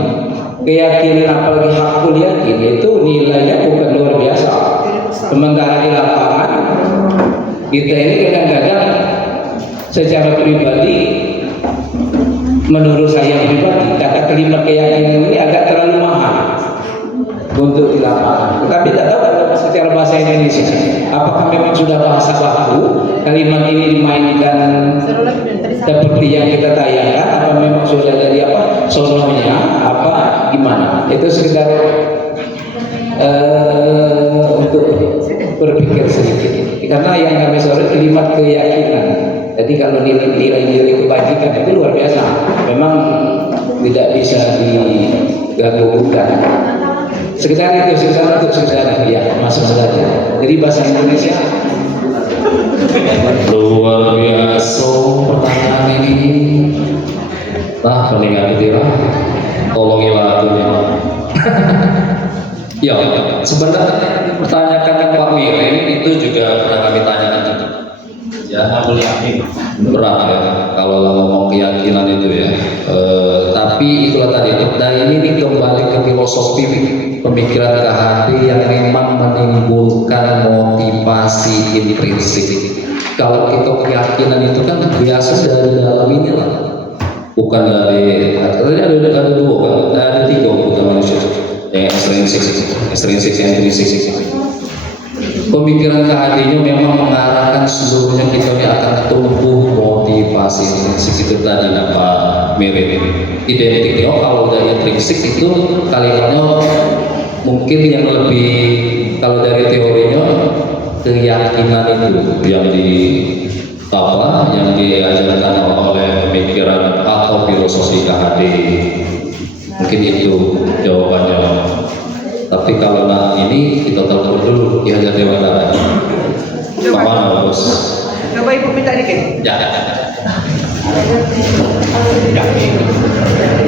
keyakinan apalagi hakul yakin itu nilainya bukan luar biasa. Sementara di lapangan kita ini kadang-kadang secara pribadi, menurut saya pribadi, kata kalimat keyakinan ini agak terlalu mahal untuk di lapangan. Tapi tak tahu secara bahasa Indonesia, apakah memang sudah bahasa baku kalimat ini dimainkan seperti yang kita tayangkan, apa memang sudah dari apa sononya, apa gimana? Itu sekedar untuk berpikir sedikit. Karena yang kami sorot kalimat keyakinan. Jadi kalau nilai-nilai kebajikan itu luar biasa. Memang tidak bisa diganggu-ganggukan. Sekedar itu, sekedar ya, masuk saja. Jadi bahasa Indonesia Luar biasa pertanyaan ini. Nah, peningat tidak. Tolongilah lagunya. Ya, sebenarnya pertanyaan Pak Mirin itu juga pernah kami tanyakan juga. Ya, aku yakin berat ya kalau ngomong keyakinan itu ya. Tapi itulah tadi. Dan ini kembali ke filosofi pemikiran KHD yang memang menimbulkan motivasi intrinsik. Kalau kita keyakinan itu kan biasa dari dalam ini lah, bukan dari ada dua kan, ada tiga bukan manusia. Ekstrinsik, intrinsik. Pemikiran KHD-nya memang mengarahkan seluruhnya kita akan tumbuh motivasi intrinsik itu tadi Pak Mirin. Identiknya kalau dari intrinsik itu kalimatnya mungkin yang lebih, kalau dari teorinya keyakinan itu yang diajarkan oleh pemikiran atau filosofi KHD. Mungkin itu jawabannya. Tapi kalau ini kita telepon dulu di Hajar Dewantara. Kemana bos? Coba ibu minta dikit. Ya.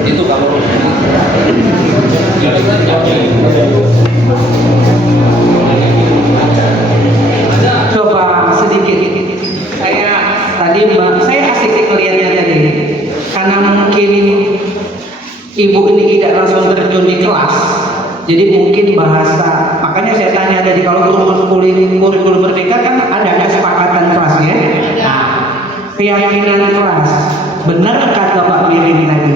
Itu kalau Coba sedikit. Saya asik melihatnya tadi. Karena mungkin ibu ini tidak langsung terjun di kelas, Jadi mungkin bahasa, makanya saya tanya tadi kalau kurikulum merdeka kan ada kesepakatan kelas ya. Nah, keyakinan kelas, benar kata Pak Mirin tadi.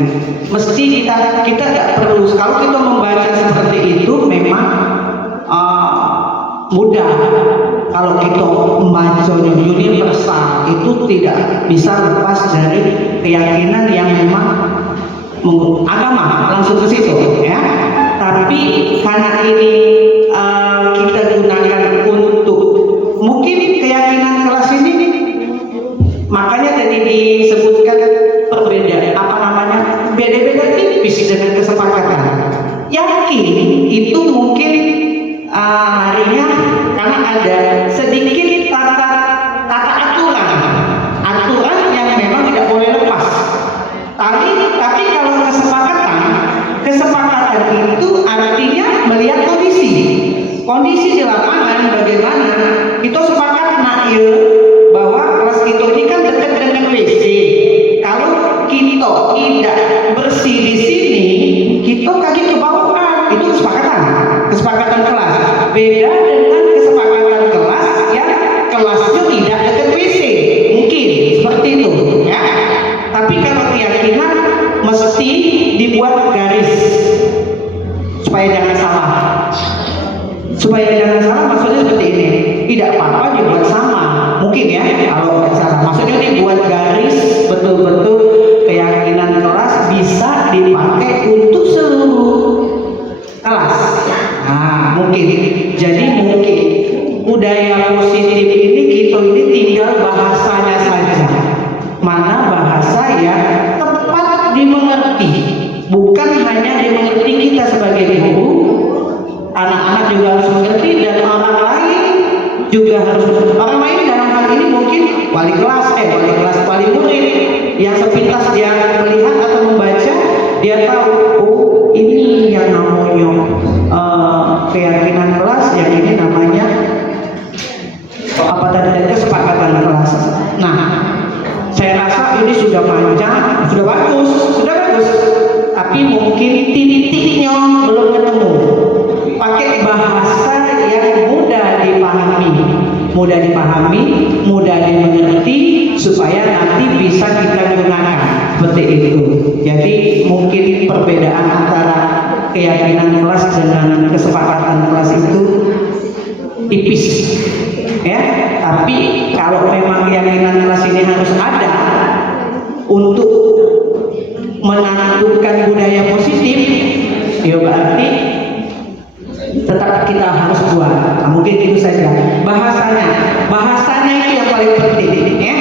Mesti kita tidak perlu, kalau kita membaca seperti itu memang mudah. Kalau kita membaca universal itu tidak bisa lepas dari keyakinan yang memang agama langsung ke situ ya. Tapi karena ini kita gunakan untuk mungkin keyakinan kelas ini, makanya tadi disebutkan perbedaan beda-beda tipis dengan kesepakatan. Yakin itu mungkin harinya karena ada sedikit tata aturan yang memang tidak boleh lepas. Tapi kalau kesepakatan itu artinya melihat kondisi di lapangan bagaimana. Kita sepakat bahwa kelas kita ini kan dekat dengan WC. Kalau kita tidak bersih di sini, kita kaki ke bawah, itu kesepakatan kelas. Beda dengan kesepakatan kelas yang kelasnya tidak dekat WC, mungkin seperti itu ya. Tapi kalau keyakinan mesti dibuat garis supaya jangan salah. Maksudnya seperti ini, tidak apa-apa dibuat sama, mungkin ya kalau tidak salah. Maksudnya dibuat garis betul-betul keyakinan kelas bisa dipakai untuk seluruh kelas. Nah, mungkin. Jadi mungkin budaya positif ini kita ini tinggal bahasanya saja. Mana bahasa yang tepat dimengerti, bukan hanya dimengerti kita sebagai guru, anak-anak juga harus mengerti, dan orang lain juga harus. Orang lain dalam hal ini mungkin wali murid yang sepintas dia melihat atau membaca, dia tahu ini yang namanya keyakinan kelas, yang ini namanya kesepakatan kelas. Nah, saya rasa ini sudah panjang, sudah bagus, tapi mungkin titiknya belum ketemu. Pakai bahasa yang mudah dipahami, mudah dimengerti, supaya nanti bisa kita gunakan seperti itu. Jadi mungkin perbedaan antara keyakinan kelas dengan kesepakatan kelas itu tipis ya. Tapi kalau memang keyakinan kelas ini harus ada untuk menentukan budaya positif, ya berarti tetap kita harus buat. Nah, mungkin itu saja. Bahasanya itu yang paling penting ya.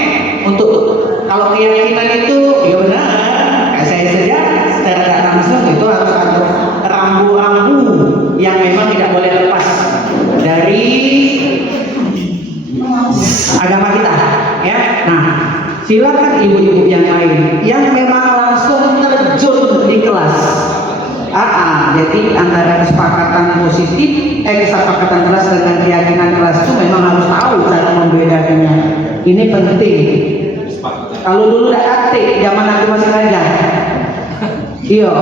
Untuk kalau keyakinan itu ya benar, kayak saya saja secara tidak langsung itu harus ada rambu-rambu yang memang tidak boleh lepas dari agama kita ya. Nah, silakan ibu-ibu yang lain yang memang langsung terjun di kelas. Jadi antara kesepakatan kesepakatan kelas dengan keyakinan kelas itu memang harus tahu cara membedakannya. Ini penting. Kalau dulu tidak aktif, zaman aku masih ngajar. Iya,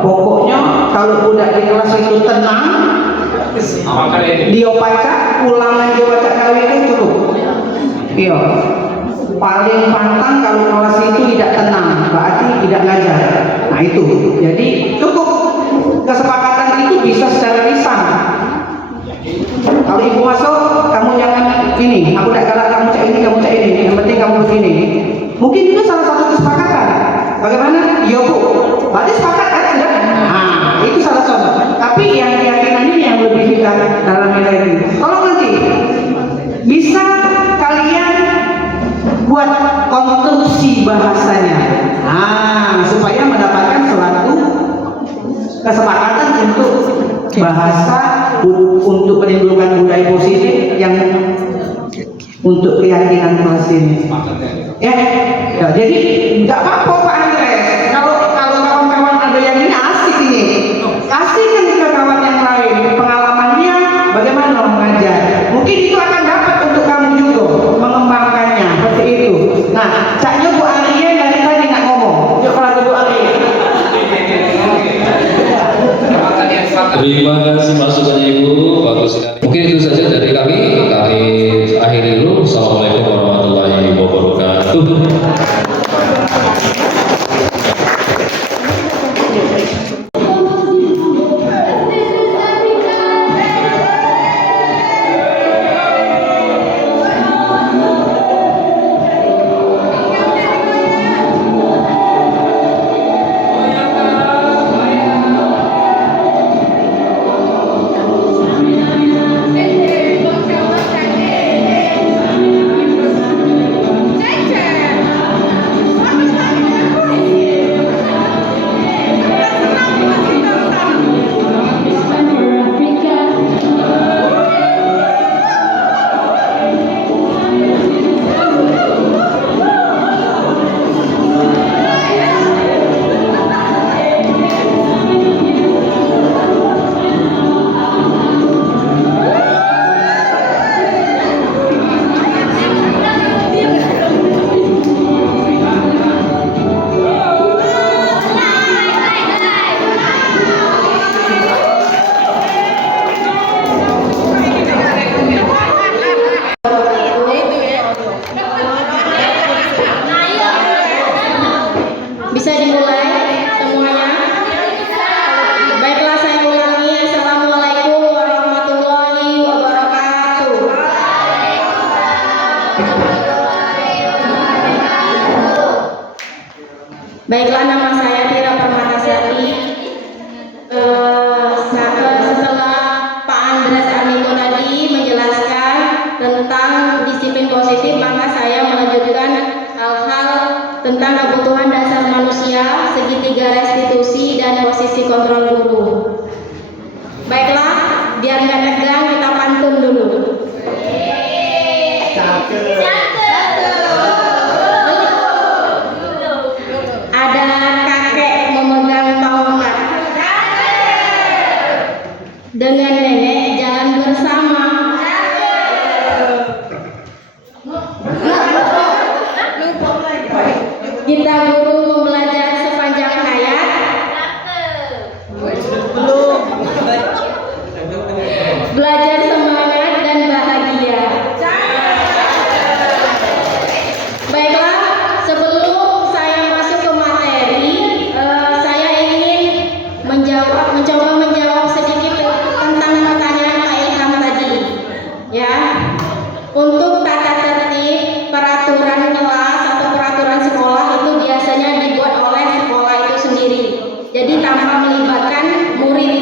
pokoknya kalau budak di kelas itu tenang, dia baca, ulangan dia baca KWK cukup. Iya. Paling pantang kalau kelas itu tidak tenang, berarti tidak ngajar. Nah itu, jadi cukup. Kesepakatan itu bisa secara lisan. Kalau ibu masuk, kamu jangan ini, aku tidak galak, kamu cak ini, yang penting kamu begini. Mungkin itu salah satu kesepakatan. Bagaimana? Ya bu, berarti sepakat kan sudah? Nah, itu salah satu. Tapi yang keyakinan ini yang lebih kita dalami lagi. Kalau nanti bisa kalian buat konstruksi bahasanya, supaya mendapatkan suatu kesepakatan untuk bahasa untuk menimbulkan budaya positif yang untuk keyakinan kelas ini. Ya, jadi nggak apa-apa Pak Andres. Kalau kawan-kawan ada yang ini asik ini, kasihkan ke kawan yang lain pengalamannya bagaimana mengajar. Mungkin itu akan dapat untuk kamu juga mengembangkannya seperti itu. Nah, caknya Bu Arya dari tadi nak ngomong. Yuk kalau Bu Arya. Terima kasih masukannya Ibu, bagus sekali. Mungkin itu saja dari kami. Kami akhiri dulu. Assalamualaikum warahmatullahi wabarakatuh. Bisa dimulai semuanya? Baiklah, saya ulangi. Assalamualaikum warahmatullahi wabarakatuh. Baiklah, nama saya Tira Permatasari. Setelah Pak Andres Armiko tadi menjelaskan tentang disiplin positif, maka saya melanjutkan hal-hal tentang kebutuhan dasar manusia, segitiga restitusi, dan posisi kontrol guru. Baiklah, biar nggak tegang, kita pantun dulu. Ada kakek memegang tongkat dengan nenek jalan bersama. Kita guru membelajar sepanjang hayat. Belajar semangat dan bahagia. Baiklah, sebelum saya masuk ke materi, saya ingin mencoba menjawab sedikit tentang pertanyaan Pak Ilham tadi. Ya, untuk tata tertib peraturan kelas atau peraturan sekolah itu biasanya dibuat oleh sekolah itu sendiri. Jadi tanpa melibatkan murid.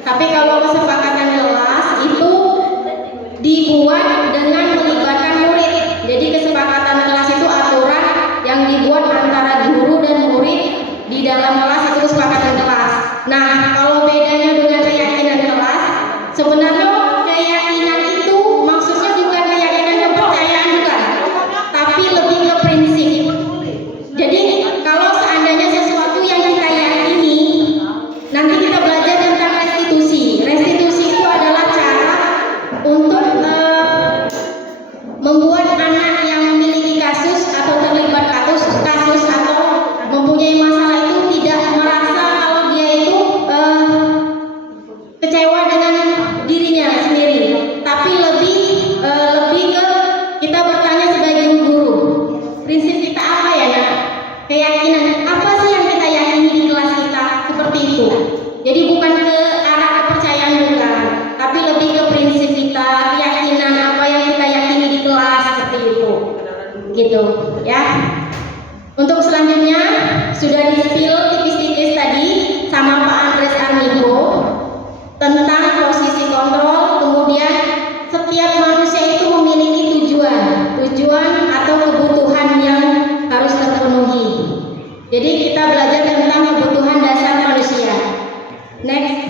Tapi kalau kesepakatan kelas itu dibuat dengan melibatkan murid. Jadi kesepakatan kelas itu aturan yang dibuat antara guru dan murid di dalam kelas, itu kesepakatan kelas. Nah, kalau bedanya dengan keyakinan kelas, sebenarnya keyakinan itu maksudnya bukan keyakinan kepercayaan, bukan, tapi lebih ke prinsip. Jadi kalau seandainya sesuatu yang kita yakini, nanti kita belajar tentang restitusi. Restitusi itu adalah cara untuk membuat anak yang memiliki kasus atau terlibat kasus atau mempunyai masalah itu tidak merasa kalau dia itu kecewa dengan dirinya sendiri, tapi lebih ke kita bertanya sebagai guru, prinsip kita apa ya, nak? Keyakinan apa sih yang kita yakini di kelas kita, seperti itu. Jadi bukan ke arah kepercayaan, bukan, tapi lebih ke prinsip kita, keyakinan apa yang kita yakini di kelas, seperti itu, gitu ya. Untuk selanjutnya sudah di-spill tipis-tipis tadi sama Pak Andres Armiko tentang posisi kontrol. Kemudian setiap manusia itu memiliki tujuan atau kebutuhan yang harus terpenuhi. Jadi kita belajar tentang kebutuhan dasar manusia. Next,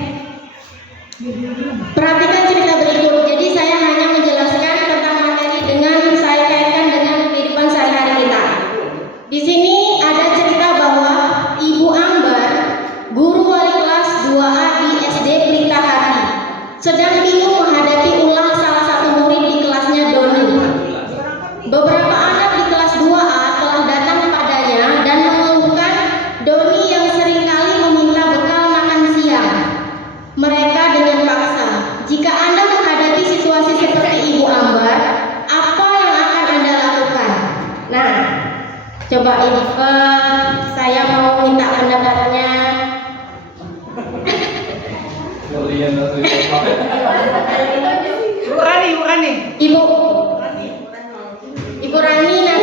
perhatikan cerita berikut. Jadi saya hanya menjelaskan tentang materi dengan saya kaitkan dengan kehidupan sehari-hari kita. Di sini ada cerita bahwa Ibu Ambar, guru wali kelas 2A di SD Pelita Hati, Coba ini, saya mau minta pendapatnya. Bu Rani. Ibu Rani ya.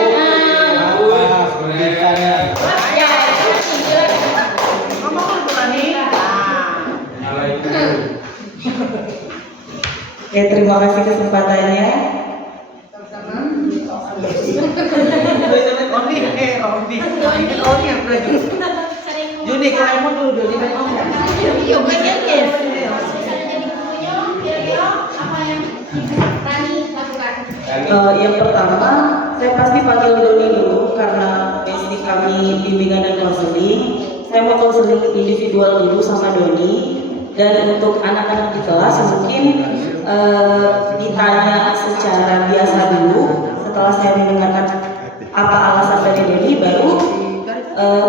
Ngomong Bu Rani. Ya, terima kasih kesempatannya. Rondi yang belajar. Juni, kamu dulu Juni. Iya, belajar ya. Kira-kira apa yang Rani lakukan? Yang pertama, saya pasti panggil Doni dulu karena basic kami bimbingan dan konseling. Saya mau konseling individual dulu sama Doni. Dan untuk anak-anak di kelas mungkin ditanya secara biasa dulu. Setelah saya mendengarkan apa alasan dari Doni, baru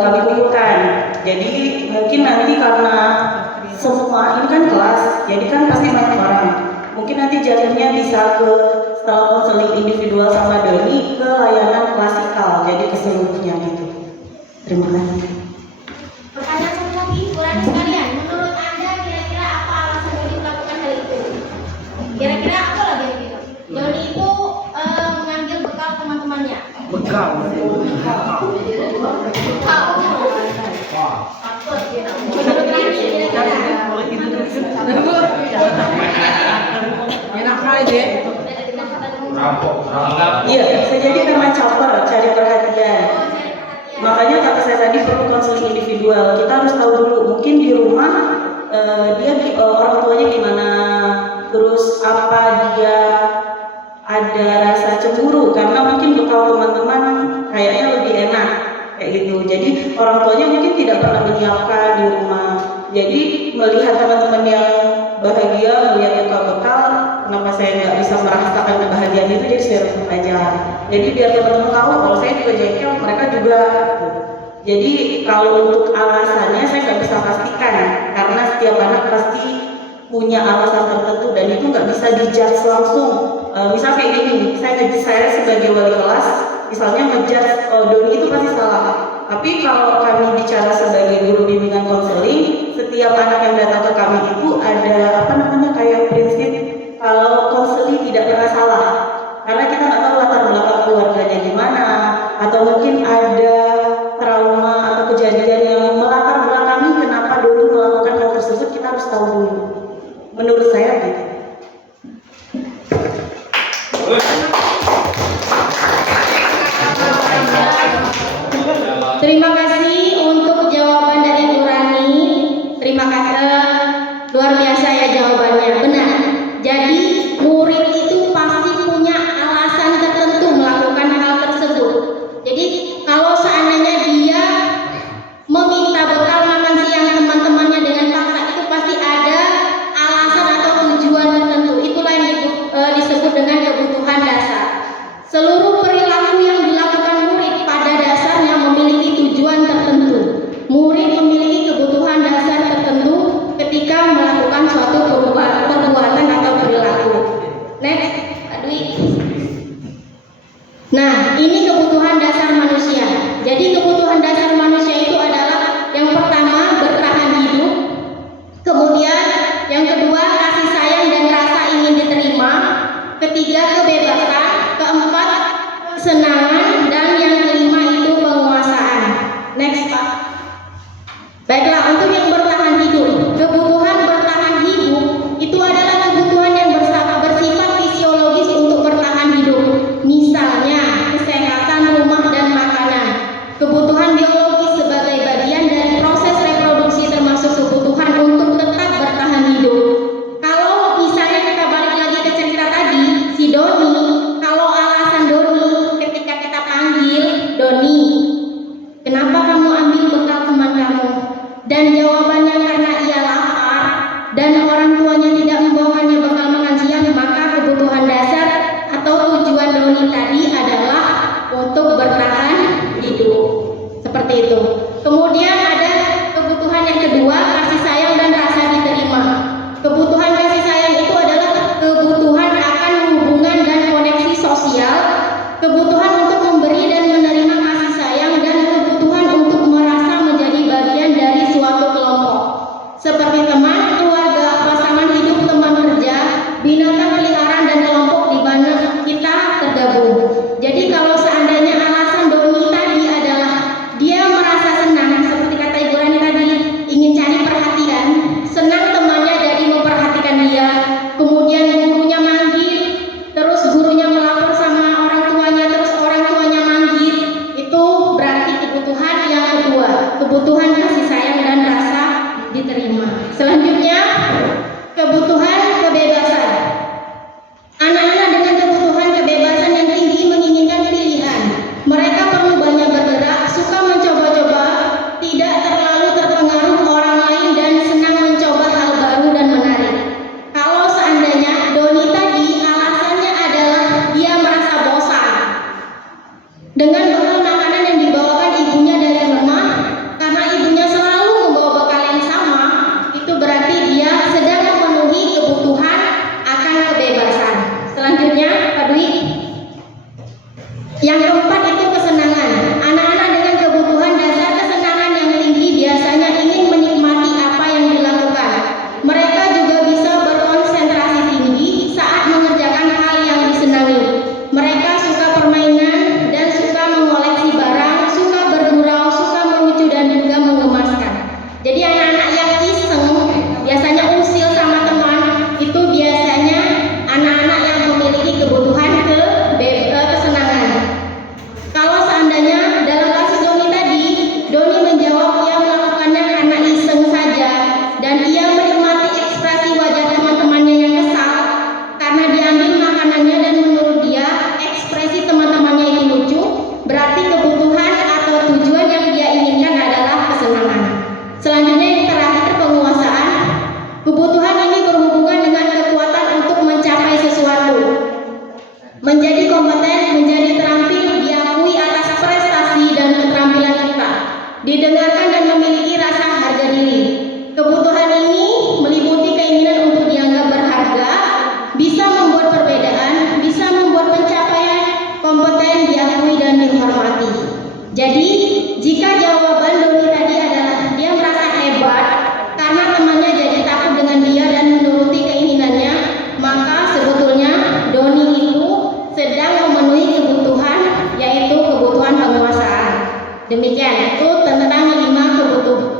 kami kumpulkan. Jadi mungkin nanti karena semua ini kan kelas, jadi kan pasti banyak orang. Mungkin nanti jalurnya bisa ke setelah konseling individual sama Doni ke layanan klasikal, jadi keseluruhnya gitu. Terima kasih. Pertanyaan satu lagi, kurang sekalian. Menurut Anda kira-kira apa alasan Doni melakukan hal itu? Kira-kira apa lagi gitu? Doni itu mengambil bekal teman-temannya. Bekal. Menurut Rani kira-kira? Enak aja. Iya, bisa jadi nama caper, cari perhatian. Makanya kata saya tadi perlu konseling individual. Kita harus tahu dulu, mungkin di rumah orang tuanya gimana, terus apa dia ada rasa cemburu karena mungkin bekal teman-teman kayaknya lebih enak kayak gitu. Jadi orang tuanya mungkin tidak pernah menyiapkan di rumah. Jadi melihat teman-teman yang bahagia melihat bekal, kenapa saya nggak bisa merasakan kebahagiaan itu, jadi saya harus belajar. Jadi biar teman-teman tahu kalau saya juga jengkel, mereka juga. Jadi kalau untuk alasannya saya nggak bisa pastikan karena setiap anak pasti punya alasan tertentu dan itu nggak bisa dijudge langsung. Misal kayak gini, saya sebagai wali kelas, misalnya ngejudge Doni itu pasti salah. Tapi kalau kami bicara sebagai guru bimbingan konseling, setiap anak yang datang ke kami itu ada kayak prinsip kalau konseling tidak pernah salah. Karena kita nggak tahu latar belakang keluarganya gimana, atau mungkin ada trauma atau kejadian yang melatar belakangi kenapa Doni melakukan hal tersebut, kita harus tahu dulu. Menurut saya gitu. Terima kasih untuk jawaban dari Bu Rani. Terima kasih, luar biasa ya jawabannya. Benar. Jadi murid itu pasti punya alasan tertentu melakukan hal tersebut. Jadi kalau seandainya dia meminta bekal makan siang teman-temannya dengan paksa, itu pasti ada alasan atau tujuan tertentu. Itulah yang disebut dengan kebutuhan dasar. Seluruh perilaku yang dilakukan murid pada dasarnya memiliki tujuan tertentu. Murid memiliki kebutuhan dasar tertentu ketika melakukan suatu perbuatan atau perilaku. Next, Kak Dwi. Nah, ini kebutuhan dasar manusia. Jadi kebutuhan dasar manusia itu adalah yang pertama bertahan hidup, kemudian yang kedua kasih sayang dan rasa ingin diterima, ketiga kebebasan, keempat kesenangan, dan yang kelima itu penguasaan. Next Pak. Baiklah, untuk yang bertahan hidup, kebutuhan bertahan hidup itu adalah kebutuhan yang bersifat fisiologis untuk bertahan hidup. Misalnya kesehatan, rumah, dan makanan. Kebutuhan biologis sebagai bagian dari proses reproduksi termasuk kebutuhan untuk tetap bertahan hidup. Kalau misalnya kita balik lagi ke cerita tadi, si Doni, kalau alasan Doni ketika kita panggil, Doni, kenapa kamu ambil bekal teman kamu? Dan jawabannya karena ia lapar dan orang tuanya tidak membawakannya bekal makan siang, maka kebutuhan dasar atau tujuan Doni tadi adalah untuk bertahan hidup. Seperti itu. Kemudian ada kebutuhan yang kedua, kasih sayang dan rasa diterima. Kebutuhan kasih sayang itu adalah kebutuhan akan hubungan dan koneksi sosial, kebutuhan untuk memberi dan menerima kasih sayang dengan bekal makanan yang dibawakan ibunya dari rumah. Karena ibunya selalu membawa bekal yang sama, itu berarti dia sedang memenuhi kebutuhan akan kebebasan. Selanjutnya, Pak Dwi. Yang keempat itu kesenangan. Anak-anak dengan kebutuhan dasar kesenangan yang tinggi biasanya ingin menikmati apa yang dilakukan. Mereka juga bisa berkonsentrasi tinggi saat mengerjakan hal yang disenangi. Mereka suka permainan dan suka mengoleksi barang, suka bergurau, suka melucu dan juga mengemaskan. Jadi anak-anak yang iseng, biasanya usil sama teman, itu biasanya anak-anak yang memiliki kebutuhan kesenangan. Kalau seandainya dalam kasus Doni tadi, Doni menjawab ia melakukannya karena iseng saja dan ia menikmati ekspresi wajah teman-temannya yang kesal karena diambil makanannya dan menurut dia ekspresi teman-temannya itu lucu, berarti kebutuhan atau tujuan yang dia inginkan adalah kesenangan. Selanjutnya yang terakhir, penguasaan. Kebutuhan ini berhubungan dengan kekuatan untuk mencapai sesuatu, menjadi kompeten, menjadi terampil, diakui atas prestasi dan keterampilan kita, didengarkan dan memiliki rasa harga diri. Kebutuhan ini meliputi keinginan untuk dianggap berharga, bisa membuat perbedaan, bisa membuat pencapaian, kompeten, diakui dan dihormati. Jadi, jika jawaban Doni tadi adalah dia merasa hebat karena temannya jadi takut dengan dia dan menuruti keinginannya, maka sebetulnya Doni itu sedang memenuhi kebutuhan, yaitu kebutuhan penguasaan. Demikian, itu tentang 5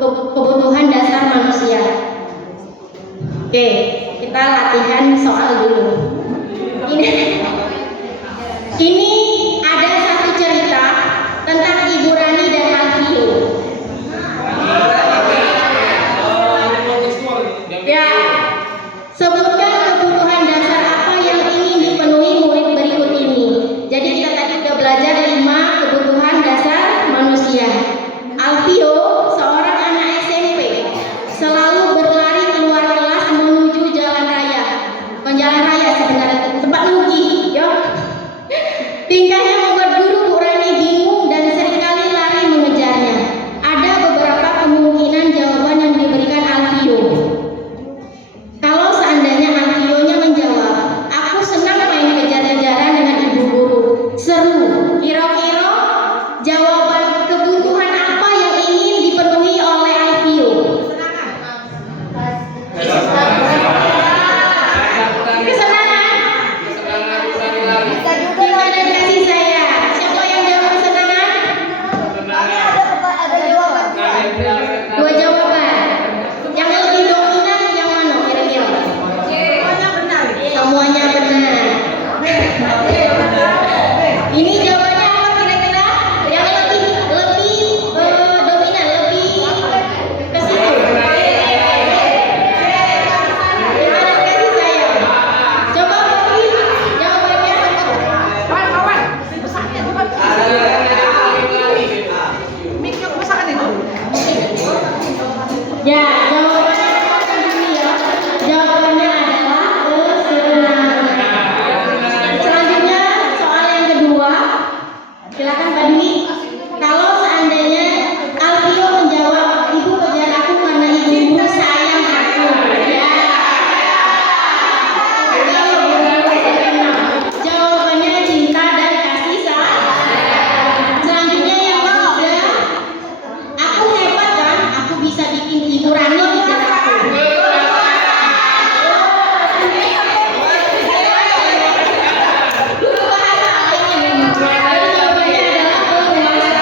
kebutuhan dasar manusia. Oke, kita latihan soal dulu. Ini ada satu cerita tentang Ibu Rani dan Alfio. Ya, sebutkan kebutuhan dasar apa yang ingin dipenuhi murid berikut ini. Jadi kita tadi sudah belajar 5 kebutuhan dasar manusia. Alfio, seorang anak SMP, selalu berlari keluar kelas menuju jalan raya. Bukan jalan raya sebenarnya, tempat nuki, yo. Tingkahnya membuat guru Bu Rani bingung dan seringkali lari mengejarnya. Ada beberapa kemungkinan jawaban yang diberikan Alfio. Kalau seandainya Alfio-nya menjawab, aku senang main kejar-kejaran dengan ibu guru, seru. Kira-kira jawaban kebutuhan apa yang ingin dipenuhi oleh Alfio? Kesenangan. Cinta dan kasih sayang. Siapa yang jawab kesenangan? Dua jawaban. Yang lebih dominan yang mana kira-kira? Semuanya benar. Ini jawabannya apa kira-kira? Yang lebih dominan, lebih ke situ. Cinta dan kasih sayang. Coba bagi jawabannya. Ya, jawabannya dulu ya. Jawabannya adalah kesenangan. Selanjutnya soal yang kedua. Silakan Pak Dwi. Kalau seandainya Alfio menjawab, ibu kejar aku karena ibu sayang aku. Ya. Jawabannya cinta dan kasih sayang. Selanjutnya yang ketiga, aku hebat kan? Aku bisa bikin Ibu Rani kejar aku. Guru bahasa lainnya. Jadi jawabannya adalah penguasaan.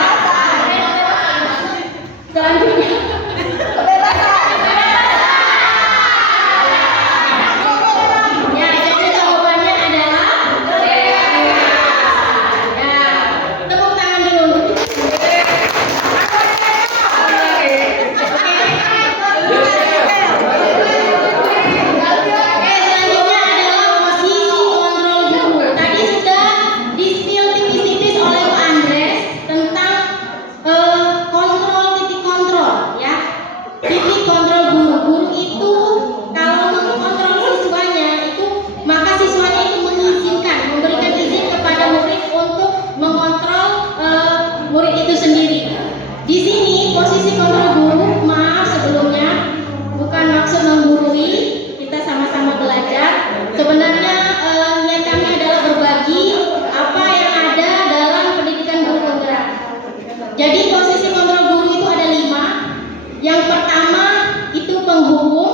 Jadi posisi kontrol guru itu ada 5. Yang pertama itu penghukum,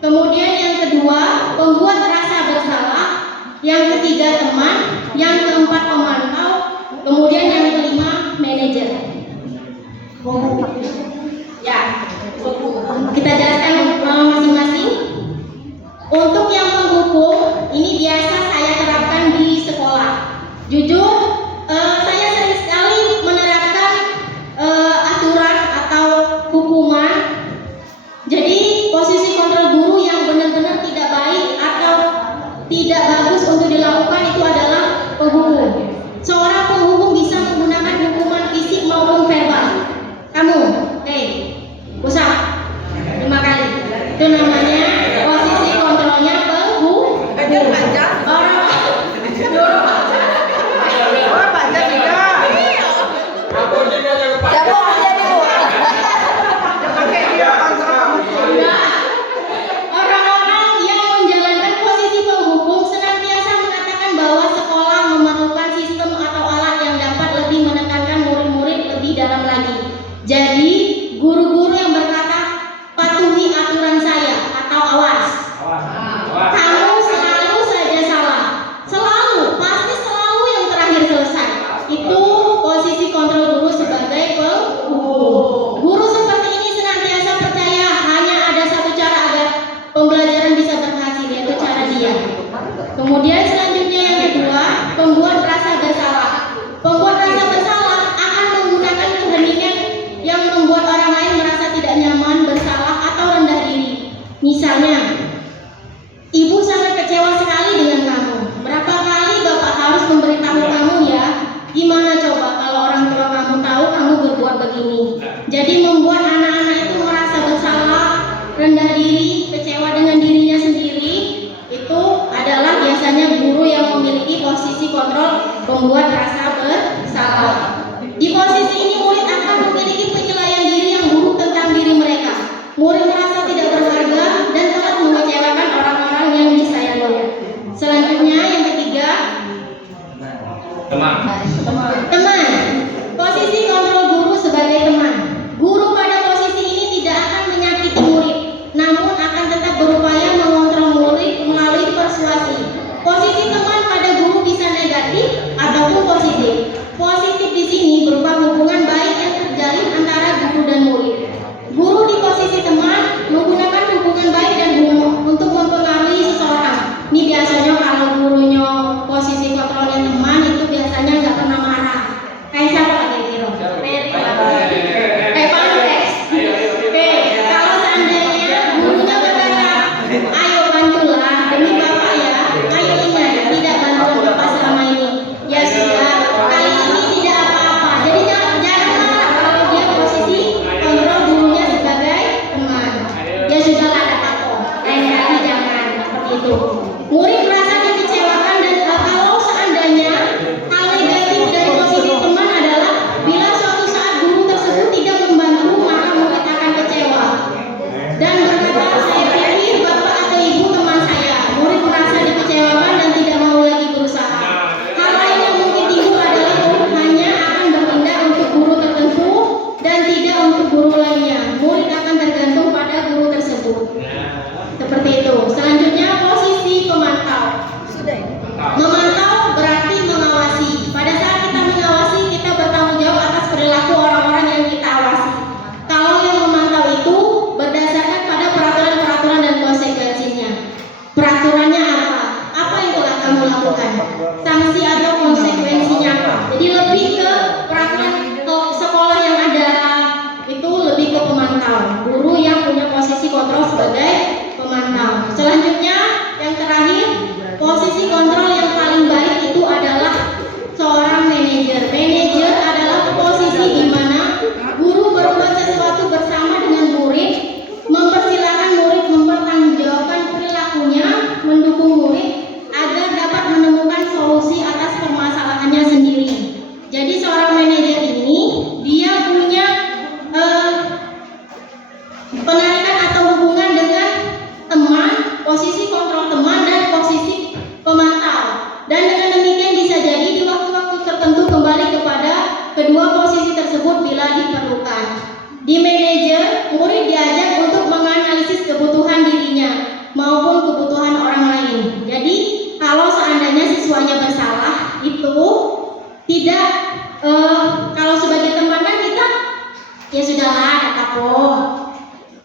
kemudian yang kedua pembuat rasa bersalah, yang ketiga teman, yang keempat pemantau, kemudian yang kelima manajer. Ya, kita jelaskan masing-masing. Untuk yang menghukum, ini biasa saya terapkan di sekolah. Jujur, saya sering sekali menerapkan aturan atau hukuman. Jadi posisi kontrol guru yang benar-benar tidak baik atau tidak bagus untuk dilakukan itu adalah penghukum. Seorang penghukum bisa menggunakan hukuman fisik maupun verbal. Kamu, usah 5 kali. Itu namanya posisi kontrolnya penghukum. Orang-orang yang menjalankan posisi penghukum senantiasa mengatakan bahwa sekolah memerlukan sistem atau alat yang dapat lebih menekankan murid-murid lebih dalam lagi. Jadi, guru-guru yang berkata, patuhi aturan saya atau awas. Kamu selalu saja salah. Selalu, pasti selalu yang terakhir selesai. Itu posisi kontrol guru sebagai penghukum. Guru seperti ini senantiasa percaya hanya ada satu cara agar pembelajaran bisa berhasil, yaitu cara diam. Kemudian selanjutnya yang kedua, pembuat rasa bersalah. Pembuat rasa bersalah akan menggunakan keheningan yang membuat orang lain merasa tidak nyaman, bersalah, atau rendah diri. Misalnya, ibu sangat kecewa sekali dengan kamu. Berapa kali bapak harus memberitahu kamu ya? Gimana coba kalau orang tua kamu tahu kamu berbuat begini? Jadi membuat anak-anak itu merasa bersalah, rendah diri, kecewa dengan dirinya sendiri. Itu adalah biasanya guru yang memiliki posisi kontrol pembuat rasa bersalah. Di posisi ini murid akan memiliki penilaian diri yang buruk tentang diri mereka. Murid merasa tidak berharga dan telah mengecewakan orang-orang yang disayanginya. Selanjutnya yang ketiga, teman. Posisi kontrol guru sebagai teman. Guru pada posisi ini tidak akan menyakiti murid, namun akan tetap berupaya mengontrol murid melalui persuasi. Posisi teman pada guru bisa negatif ataupun positif. Positif di sini berupa hubungan baik yang terjalin antara guru dan murid. Guru di posisi teman menggunakan hubungan baik dan untuk mempengaruhi seseorang. Ini biasanya kalau gurunya posisi kontrolnya teman itu biasanya nggak pernah marah. Kayak siapa lagi kira? Pantes. Kalau seandainya gurunya berkata, ayo bantulah demi bapak ya. Ayo ingat tidak bantuan bapak selama ini. Ya sudah, kali ini tidak apa-apa. Jadi jangan marah kalau dia posisi kontrol gurunya sebagai teman. Ya sudahlah, ada apa-apa. Lain kali jangan seperti itu. Murid merasa dikecewakan dan kalau seandainya hal negatif dari posisi teman adalah bila suatu saat guru tersebut tidak membantu, maka murid akan kecewa dan berkata, saya pikir bapak atau ibu teman saya. Murid merasa dikecewakan dan tidak mau lagi berusaha. Hal lain yang mungkin timbul adalah murid hanya akan bertindak untuk guru tertentu dan tidak untuk guru lainnya. Murid akan tergantung pada guru tersebut. Seperti itu. Selanjutnya posisi pemantau. Memantau berarti mengawasi. Pada saat kita mengawasi, kita bertanggung jawab atas perilaku orang-orang yang kita awasi. Kalau yang memantau itu berdasarkan pada peraturan-peraturan dan konsekuensinya. Peraturannya apa? Apa yang telah kamu lakukan? Sanksi atau konsekuensinya apa? Jadi lebih ke peraturan sekolah yang ada, itu lebih ke pemantau. Guru yang punya posisi kontrol sebagai pemantau. Selanjutnya yang terakhir, posisi kontrol yang paling baik itu adalah seorang manajer. Manajer adalah posisi di mana guru berbuat sesuatu bersama dengan murid, mempersilahkan murid mempertanggungjawabkan perilakunya, mendukung murid agar dapat menemukan solusi atas permasalahannya sendiri. Jadi seorang manajer ini dia punya penarikan atau hubungan dengan teman, posisi kontrol teman dan posisi pemantau. Dan dengan demikian bisa jadi di waktu-waktu tertentu kembali kepada kedua posisi tersebut bila Di manajer, murid diajak untuk menganalisis kebutuhan dirinya maupun kebutuhan orang lain. Jadi kalau seandainya siswanya bersalah itu tidak kalau sebagai teman kan kita ya sudahlah kata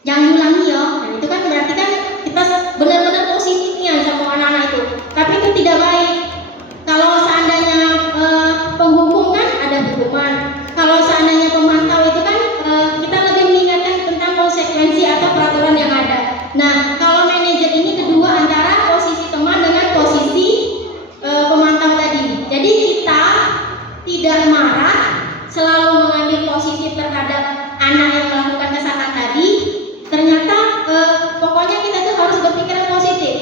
jangan diulangi ya. Nah, itu kan berarti kan kita benar-benar positifnya sama anak-anak itu. Tapi itu tidak baik. Kalau seandainya penghukum kan ada hukuman. Kalau seandainya pemantau itu kan kita lebih mengingatkan tentang konsekuensi atau peraturan yang ada. Nah, kalau manajer ini kedua antara posisi teman dengan posisi pemantau tadi. Jadi kita tidak marah, selalu mengambil positif terhadap anak yang melakukan kesalahan tadi. Ternyata pokoknya kita tuh harus berpikiran positif.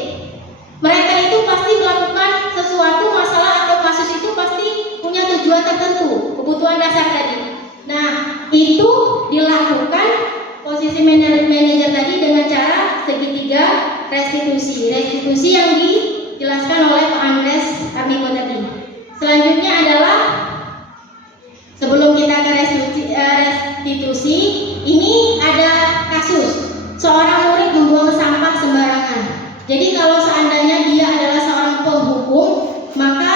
Mereka itu pasti melakukan sesuatu masalah atau kasus itu pasti punya tujuan tertentu, kebutuhan dasar tadi. Nah, itu dilakukan posisi manajer tadi dengan cara segitiga restitusi. Restitusi yang dijelaskan oleh Pak Andres Karniko tadi. Selanjutnya adalah sebelum kita ke restitusi, ini ada kasus seorang murid membuang sampah sembarangan. Jadi kalau seandainya dia adalah seorang penghukum, maka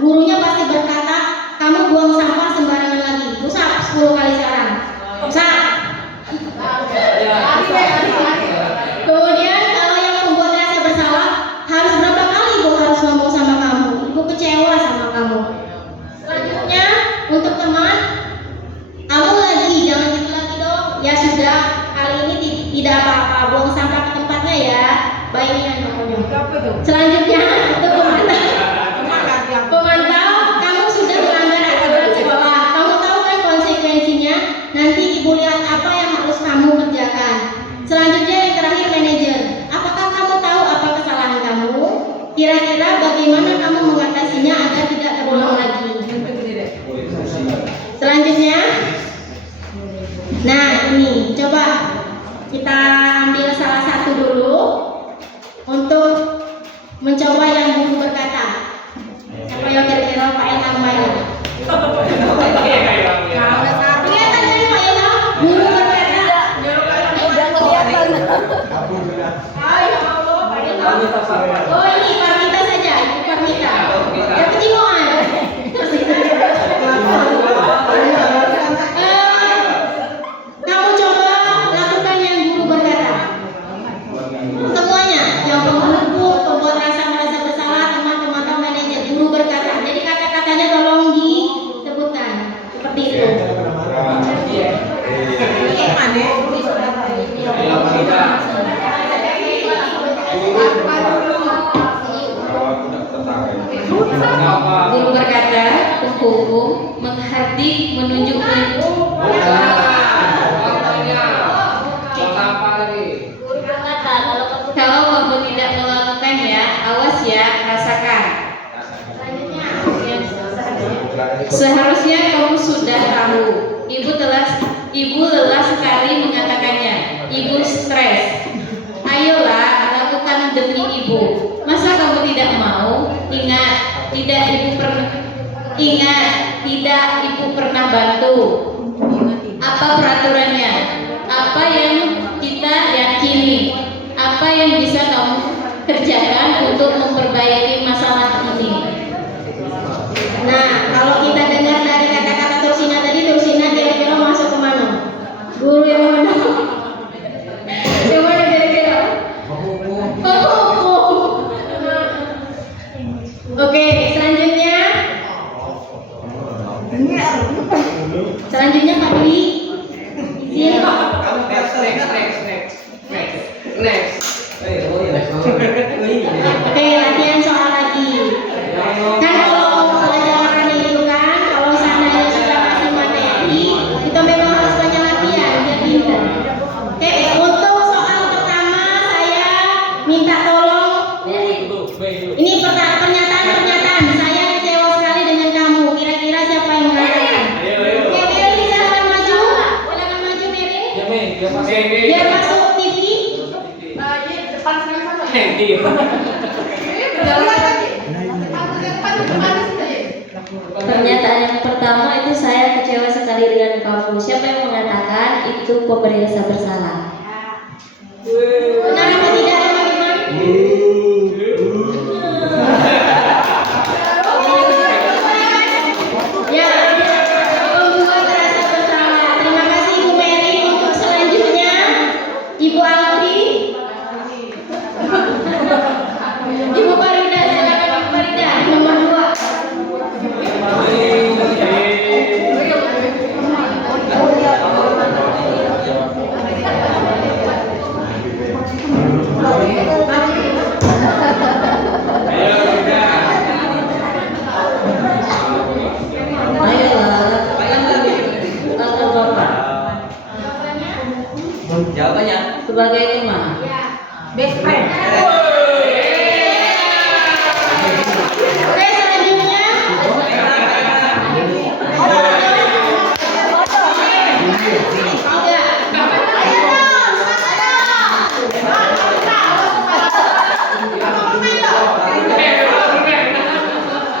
gurunya pasti berkata, kamu buang sampah sembarangan lagi, usap 10 kali sekarang, usap. Kemudian kalau yang membuat rasa bersalah, harus berapa kali ibu harus ngomong sama kamu, ibu kecewa sama kamu. Selanjutnya untuk teman, kamu lagi jangan gitu lagi dong. Ya sudah, kali ini tidak apa-apa, buang sampah ke tempatnya ya. Baiknya pokoknya. Selanjutnya untuk pemantau, kamu sudah melanggar aturan sekolah. Kamu tahu kan konsekuensinya. Nanti ibu lihat apa yang harus kamu kerjakan. Selanjutnya yang terakhir manajer. Apakah kamu tahu apa kesalahan kamu? Kira-kira bagaimana kamu mengatasinya agar tidak terulang lagi? Selanjutnya, nah ini coba kita ambil salah satu dulu untuk mencoba yang guru berkata. Siapa yang kira-kira Pak Ilham Bayu? Kelihatan dari Pak Ilham, guru berkata. Oh ya Allah, Pak Ilham. Oh ini Parmita saja, Ibu Parmita. Ya kecingoan. Kamu coba lakukan yang guru berkata. Semuanya, yang penghukum, pembuat merasa bersalah, teman-teman atau manajer, guru berkata. Jadi kata-katanya tolong disebutkan seperti itu. Guru berkata, penghukum menghardik, menunjuk. Kalau kamu tidak melakukannya, awas ya, rasakan. Seharusnya kamu sudah tahu. Ibu lelah sekali mengatakannya. Ibu stres. Ayolah, lakukan demi ibu. Masa kamu tidak mau? Ingat, tidak ibu pernah bantu. Apa peraturannya? Apa yang kita yakini? Apa yang bisa kamu kerjakan untuk memperbaiki masalah ini? Nah, kalau kita dengar dari kata-kata Tursina tadi, Tursina kira-kira masuk ke mana? Guru yang mana? Yang mana kira-kira? Penghukum. Oke, selanjutnya. Selanjutnya Kak Dwi. Izin. Oke, latihan soal lagi. Kan kalau pelajaran itu kan, kalau seandainya sudah kasih materi, kita memang harus banyak latihan biar pintar. Oke, untuk soal pertama saya minta tolong. Ini pernyataan. Saya kecewa sekali dengan kamu. Kira-kira siapa yang mengatakan? Oke, Mary silakan maju. Silakan maju Mary. Biar masuk TV. Pernyataan yang pertama itu, saya kecewa sekali dengan kamu. Siapa yang mengatakan? Itu itu pemberi rasa bersalah. Benar atau tidak, teman-teman? Ya, membuat rasa bersalah. Terima kasih Ibu Mary. Untuk selanjutnya, Ibu Alfi. Ibu Farida, silakan Ibu Farida, nomor 2. Jawabannya sebagai teman. Best friend. Oke, selanjutnya.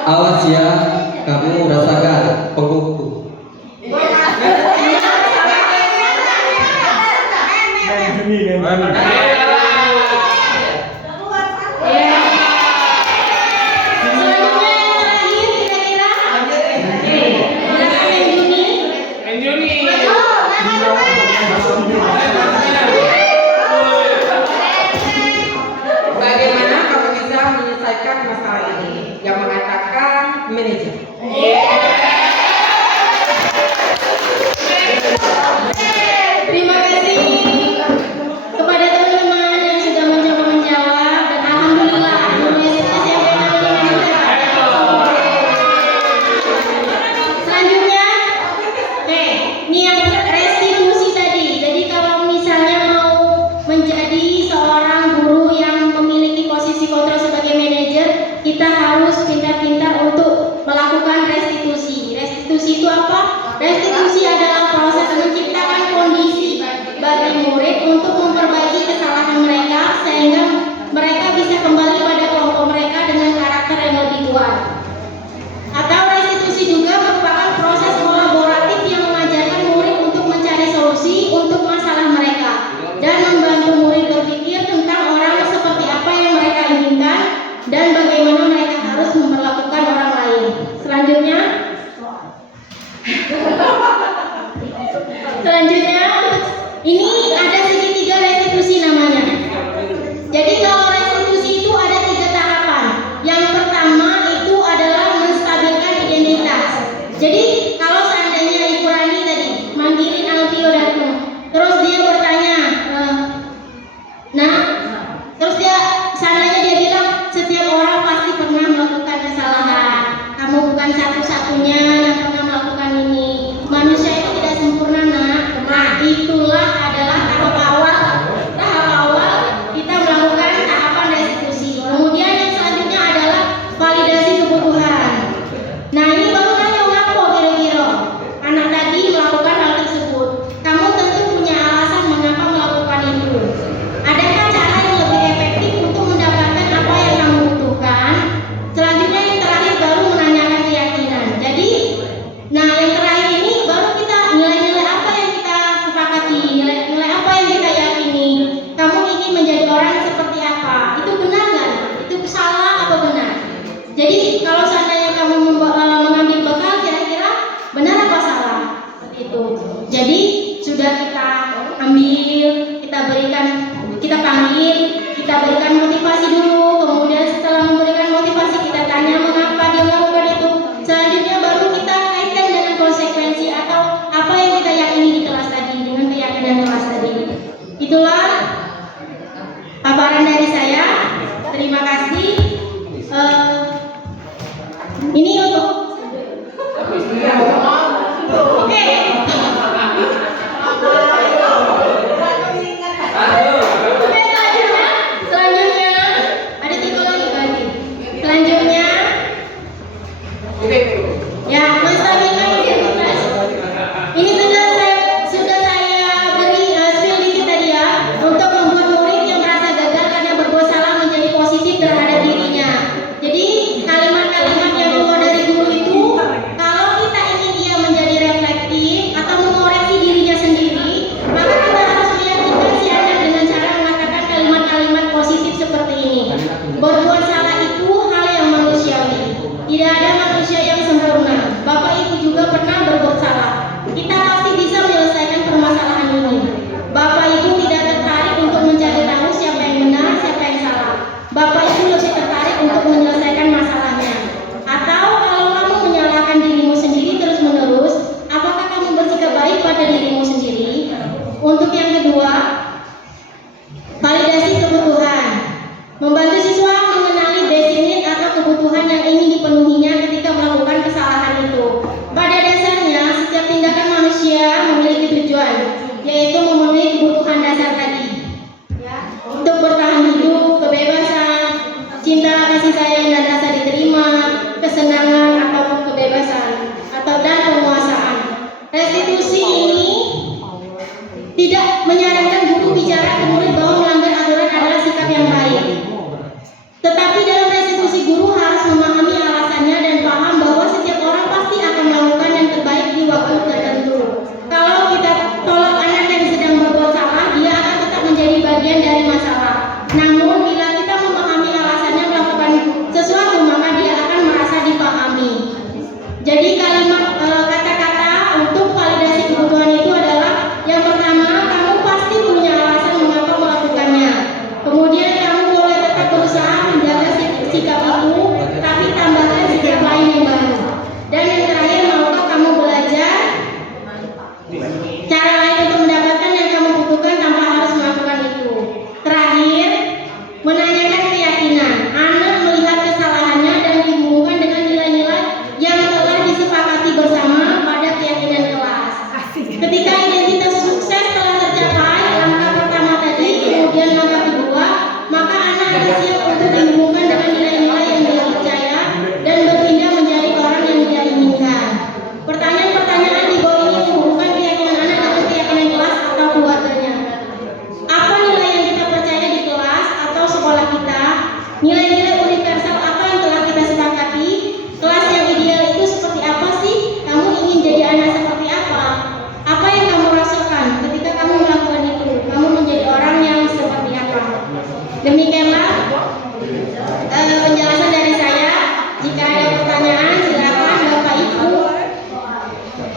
Awas ya, kamu rasakan penguku. Selanjutnya yang terakhir kira-kira. Silakan yang Juni. Bagaimana kamu bisa menyelesaikan masalah ini? Yang mengatakan manajer. Terima kasih kepada teman-teman yang sudah mencoba menjawab, dan alhamdulillah hasilnya SMP selanjutnya. Ini yang restitusi tadi. Jadi kalau misalnya mau menjadi seorang guru yang memiliki posisi kontrol sebagai manajer, kita harus pintar-pintar untuk melakukan restitusi. Restitusi itu apa? Restitusi adalah proses menciptakan kondisi bagi murid untuk memperbaiki kesalahan mereka sehingga mereka bisa kembali pada kelompok mereka dengan karakter yang lebih kuat. Atau restitusi juga merupakan proses kolaboratif yang mengajarkan murid untuk mencari solusi untuk masalah mereka dan membantu murid berpikir tentang orang seperti apa yang mereka inginkan dan bagaimana mereka harus memperlakukan orang lain. Selanjutnya, ini ada segitiga restitusi namanya. Jadi kalau restitusi itu ada 3 tahapan. Yang pertama itu adalah menstabilkan identitas. Jadi kalau seandainya Ibu Rani tadi manggilin Alfio datang, terus dia bertanya, terus dia seandainya dia bilang setiap orang pasti pernah melakukan kesalahan. Kamu bukan satu-satunya yang pernah melakukan ini. Manusia itu tidak sempurna, nak. Nah, itulah adalah tahap awal kita melakukan tahapan restitusi. Kemudian yang selanjutnya adalah validasi kebutuhan. Nah, ini baru nanya ngapo kira-kira anak tadi melakukan hal tersebut. Kamu tentu punya alasan mengapa melakukan itu. Adakah cara yang lebih efektif untuk mendapatkan apa yang kamu butuhkan? Selanjutnya yang terakhir baru menanyakan keyakinan. Jadi, nah yang terakhir ini baru kita nilai-nilai apa yang kita sepakati, nilai apa yang kita yakini. Kamu ingin menjadi orang seperti apa? Itu benar nggak? Itu salah apa benar? Jadi kalau seandainya kamu mengambil bekal, kira-kira benar apa salah? Seperti itu. Jadi sudah kita ambil, kita panggil, kita berikan motivasi dulu. Kemudian setelah memberikan motivasi, kita tanya mengapa dia melakukan itu. Selanjutnya baru kita kaitkan dengan konsekuensi atau apa yang kita yakini di kelas tadi dengan keyakinan kelas tadi. Itulah paparan dari saya. Terima kasih. Ini untuk oke. Selanjutnya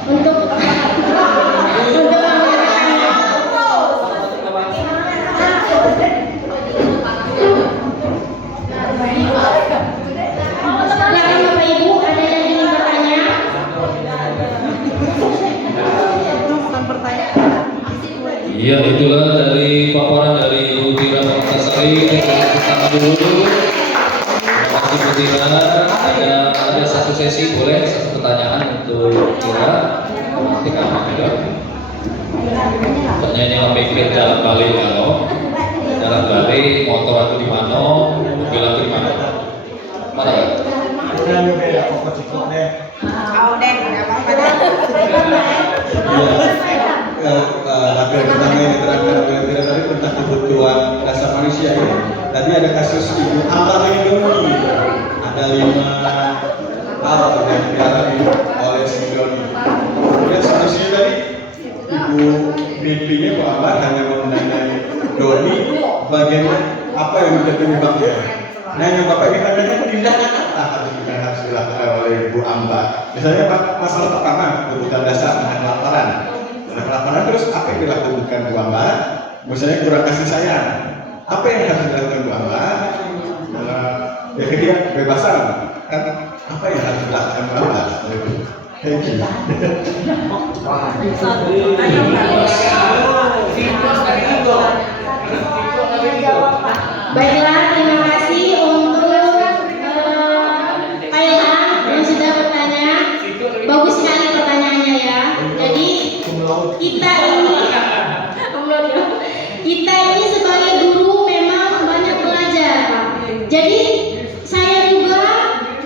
untuk mengatakannya. Silakan Bapak Ibu, ada yang ingin bertanya? Iya, itulah dari paparan dari Ibu Tira Permatasari. Pertama dulu. Terima kasih Bu Tira. Ada satu sesi, boleh satu pertanyaan untuk Tira. Nanti kamu juga. Pertanyaannya mikir jalan balik kalau jalan balik motor aku di mana, mobil aku di mana? Mana? Udah nih deh, aku kecikok deh. Hampir pertama yang diterangkan oleh Tira tadi tentang kebutuhan dasar manusia ini. Tadi ada kasus ibu Ambar Indomie, ada 5 hal yang dialami oleh si Doni. Kemudian solusinya tadi ibu mimpinya Bu Ambar hanya mendanai Doni bagian apa yang menjadi penyebabnya. Nah yang Bapak ini tanya tindakan apa yang harus dilakukan oleh Bu Ambar? Misalnya masalah pertama kebutuhan dasar dengan laparan. Kelaparan terus apa yang dilakukan Bu Ambar? Misalnya kurang kasih sayang, apa yang harus dilakukan Bu Ambar? Yang ketiga kebebasan, kan apa yang harus dilakukan Bu Ambar? Thank you. Baiklah, terima kasih untuk Thailand yang sudah bertanya. Bagus sekali pertanyaannya ya. Jadi kita ini sebagai guru memang banyak belajar, Pak. Jadi saya juga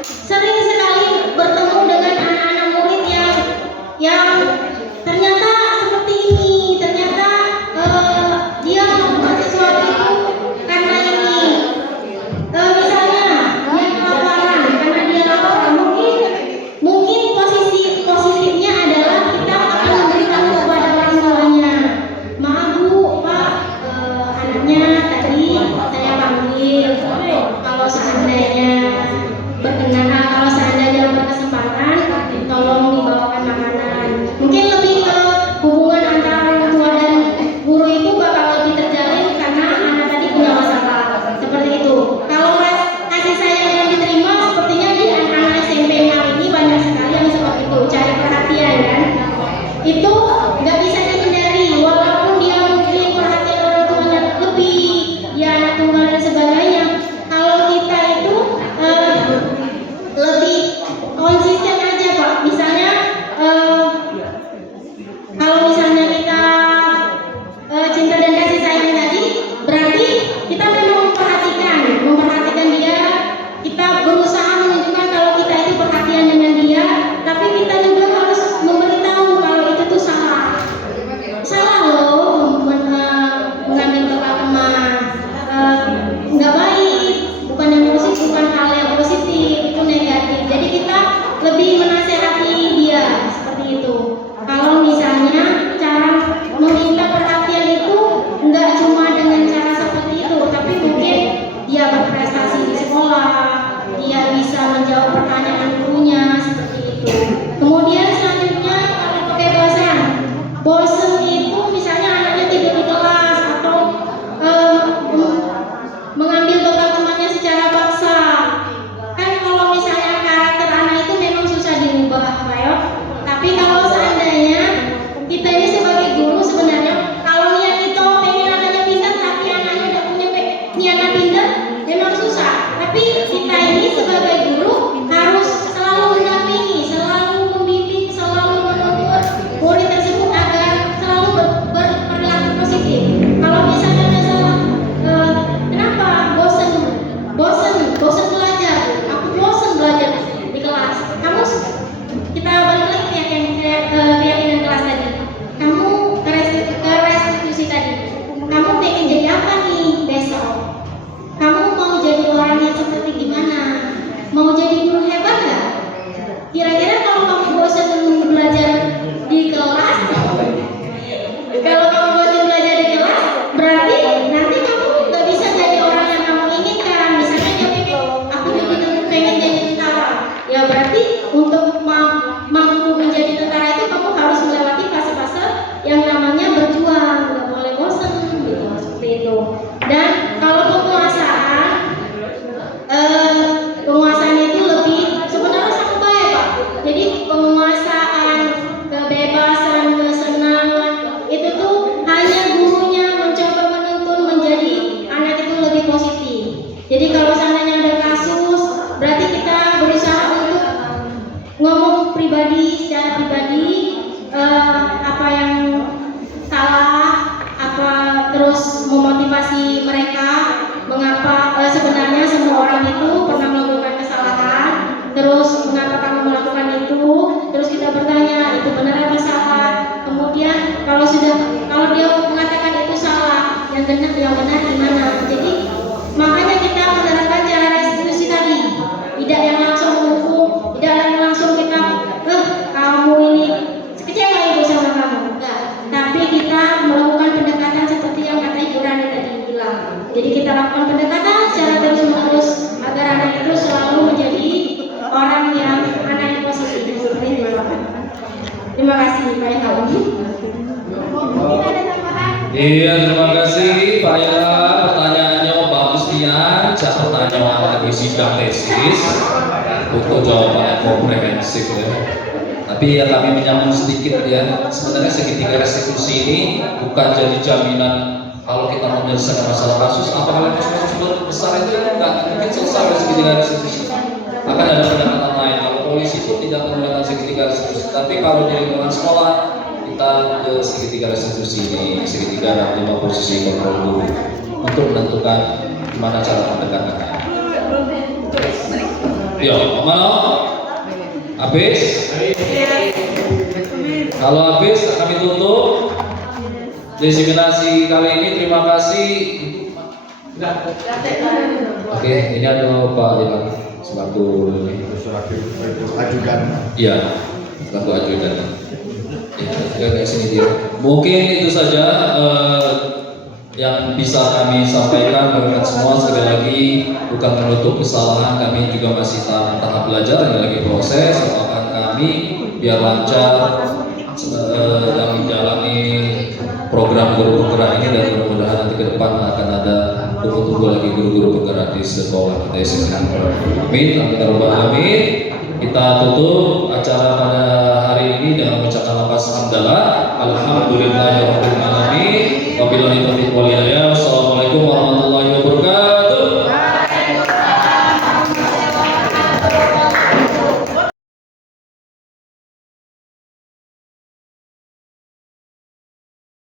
sering sekali bertemu dengan anak-anak murid yang ternyata seperti ini, ternyata dia melakukan sesuatu itu karena ini, misalnya dia kelaparan, karena dia lapar, mungkin posisinya adalah kita akan memberitahu kepada orang tuanya, maaf Bu, Pak, anaknya tadi saya panggil, kalau seandainya berkenan, kalau seandainya berkesempatan, tolong dibawakan makanan. Mungkin lebih ke hubungan antara orang tua dan guru itu bakal lebih terjalin karena anak tadi punya masalah seperti itu. Kalau kasih sayang yang diterima sepertinya di anak-anak SMP ini banyak sekali yang seperti itu, cari perhatian kan. Itu nggak bisa dihindari, walaupun dia mungkin perhatian orang tuanya lebih, ya anak tunggal dan sebagainya. Kalau kita itu lebih konsisten aja Pak. Misalnya kalau misalnya kita cinta dan kasih sayang tadi, berarti kita memang memperhatikan dia. Kita berusaha menunjukkan kalau kita itu perhatian dengan dia, tapi kita juga harus memberitahu kalau itu tuh salah loh, mengambil bekal teman, nggak baik, bukan yang positif, bukan hal yang positif, itu negatif. Jadi kita lebih menasehati dia seperti itu. Kalau misalnya cara meminta perhatian itu nggak cuma dengan cara seperti itu, tapi mungkin dia berprestasi di sekolah, dia bisa menjawab pertanyaan gurunya seperti itu. Kemudian selanjutnya kalau kebebasan, bosen itu misalnya anaknya tidur di kelas atau mengambil bekal temannya secara paksa. Kan kalau misalnya karakter anak itu memang susah diubah, Pak ya. Tapi kalau seandainya kita ini sebagai guru sebenarnya kalau niat kita pengen anaknya pintar tapi anaknya udah punya niatan pintar memang susah. Tapi kita ini sebagai guru harus selalu mendampingi, selalu membimbing, selalu menuntut murid tersebut agar selalu yang benar gimana. Jadi makanya kita menerapkan cara restitusi tadi, tidak yang langsung menghukum, tidak yang langsung kita kamu ini kecewa ibu sama kamu, enggak. Tapi kita melakukan pendekatan seperti yang kata Ibu Rani tadi bilang. Jadi kita lakukan pendekatan secara terus menerus agar anak itu selalu menjadi orang yang anak yang positif. Seperti itu. Terima kasih Pak Ilham. Mungkin ada tambahan? Iya, terima kasih Pak Ilham. Pertanyaannya bagus Tian. Pertanyaan lagi sidang tesis. Butuh jawaban yang komprehensif ya. Tapi ya kami menyambung sedikit ya. Sebenarnya segitiga restitusi ini bukan jadi jaminan kalau kita mau menyelesaikan masalah kasus. Apalagi kasus besar itu nggak mungkin selesai dari segitiga restitusi. Akan ada pendekatan lain. Kalau polisi itu tidak menggunakan segitiga restitusi. Tapi kalau di lingkungan sekolah kita ke segitiga restitusi ini, segitiga dan 5 posisi kontrol dulu untuk menentukan gimana cara pendekatannya. Yo, mau? Habis? Kalau habis kami tutup diseminasi kali ini. Terima kasih. Oke, ini ada Pak Ilham selaku ajudan. Iya, selaku ajudan. Ya, kayak sini dia. Mungkin itu saja yang bisa kami sampaikan kepada semua. Sekali lagi bukan menutup kesalahan, kami juga masih tahap belajar, yang lagi proses. Apakah kami biar lancar dalam menjalani program guru bergerak ini, dan mudah-mudahan nanti ke depan akan ada tunggu lagi guru-guru bergerak di sekolah kita Islam. Amin, amin. Kita tutup acara pada hari ini dengan mengucapkan lafaz hamdalah. Alhamdulillahirabbil alamin. Wabillahi taufiq wal hidayah. Wassalamualaikum warahmatullahi wabarakatuh.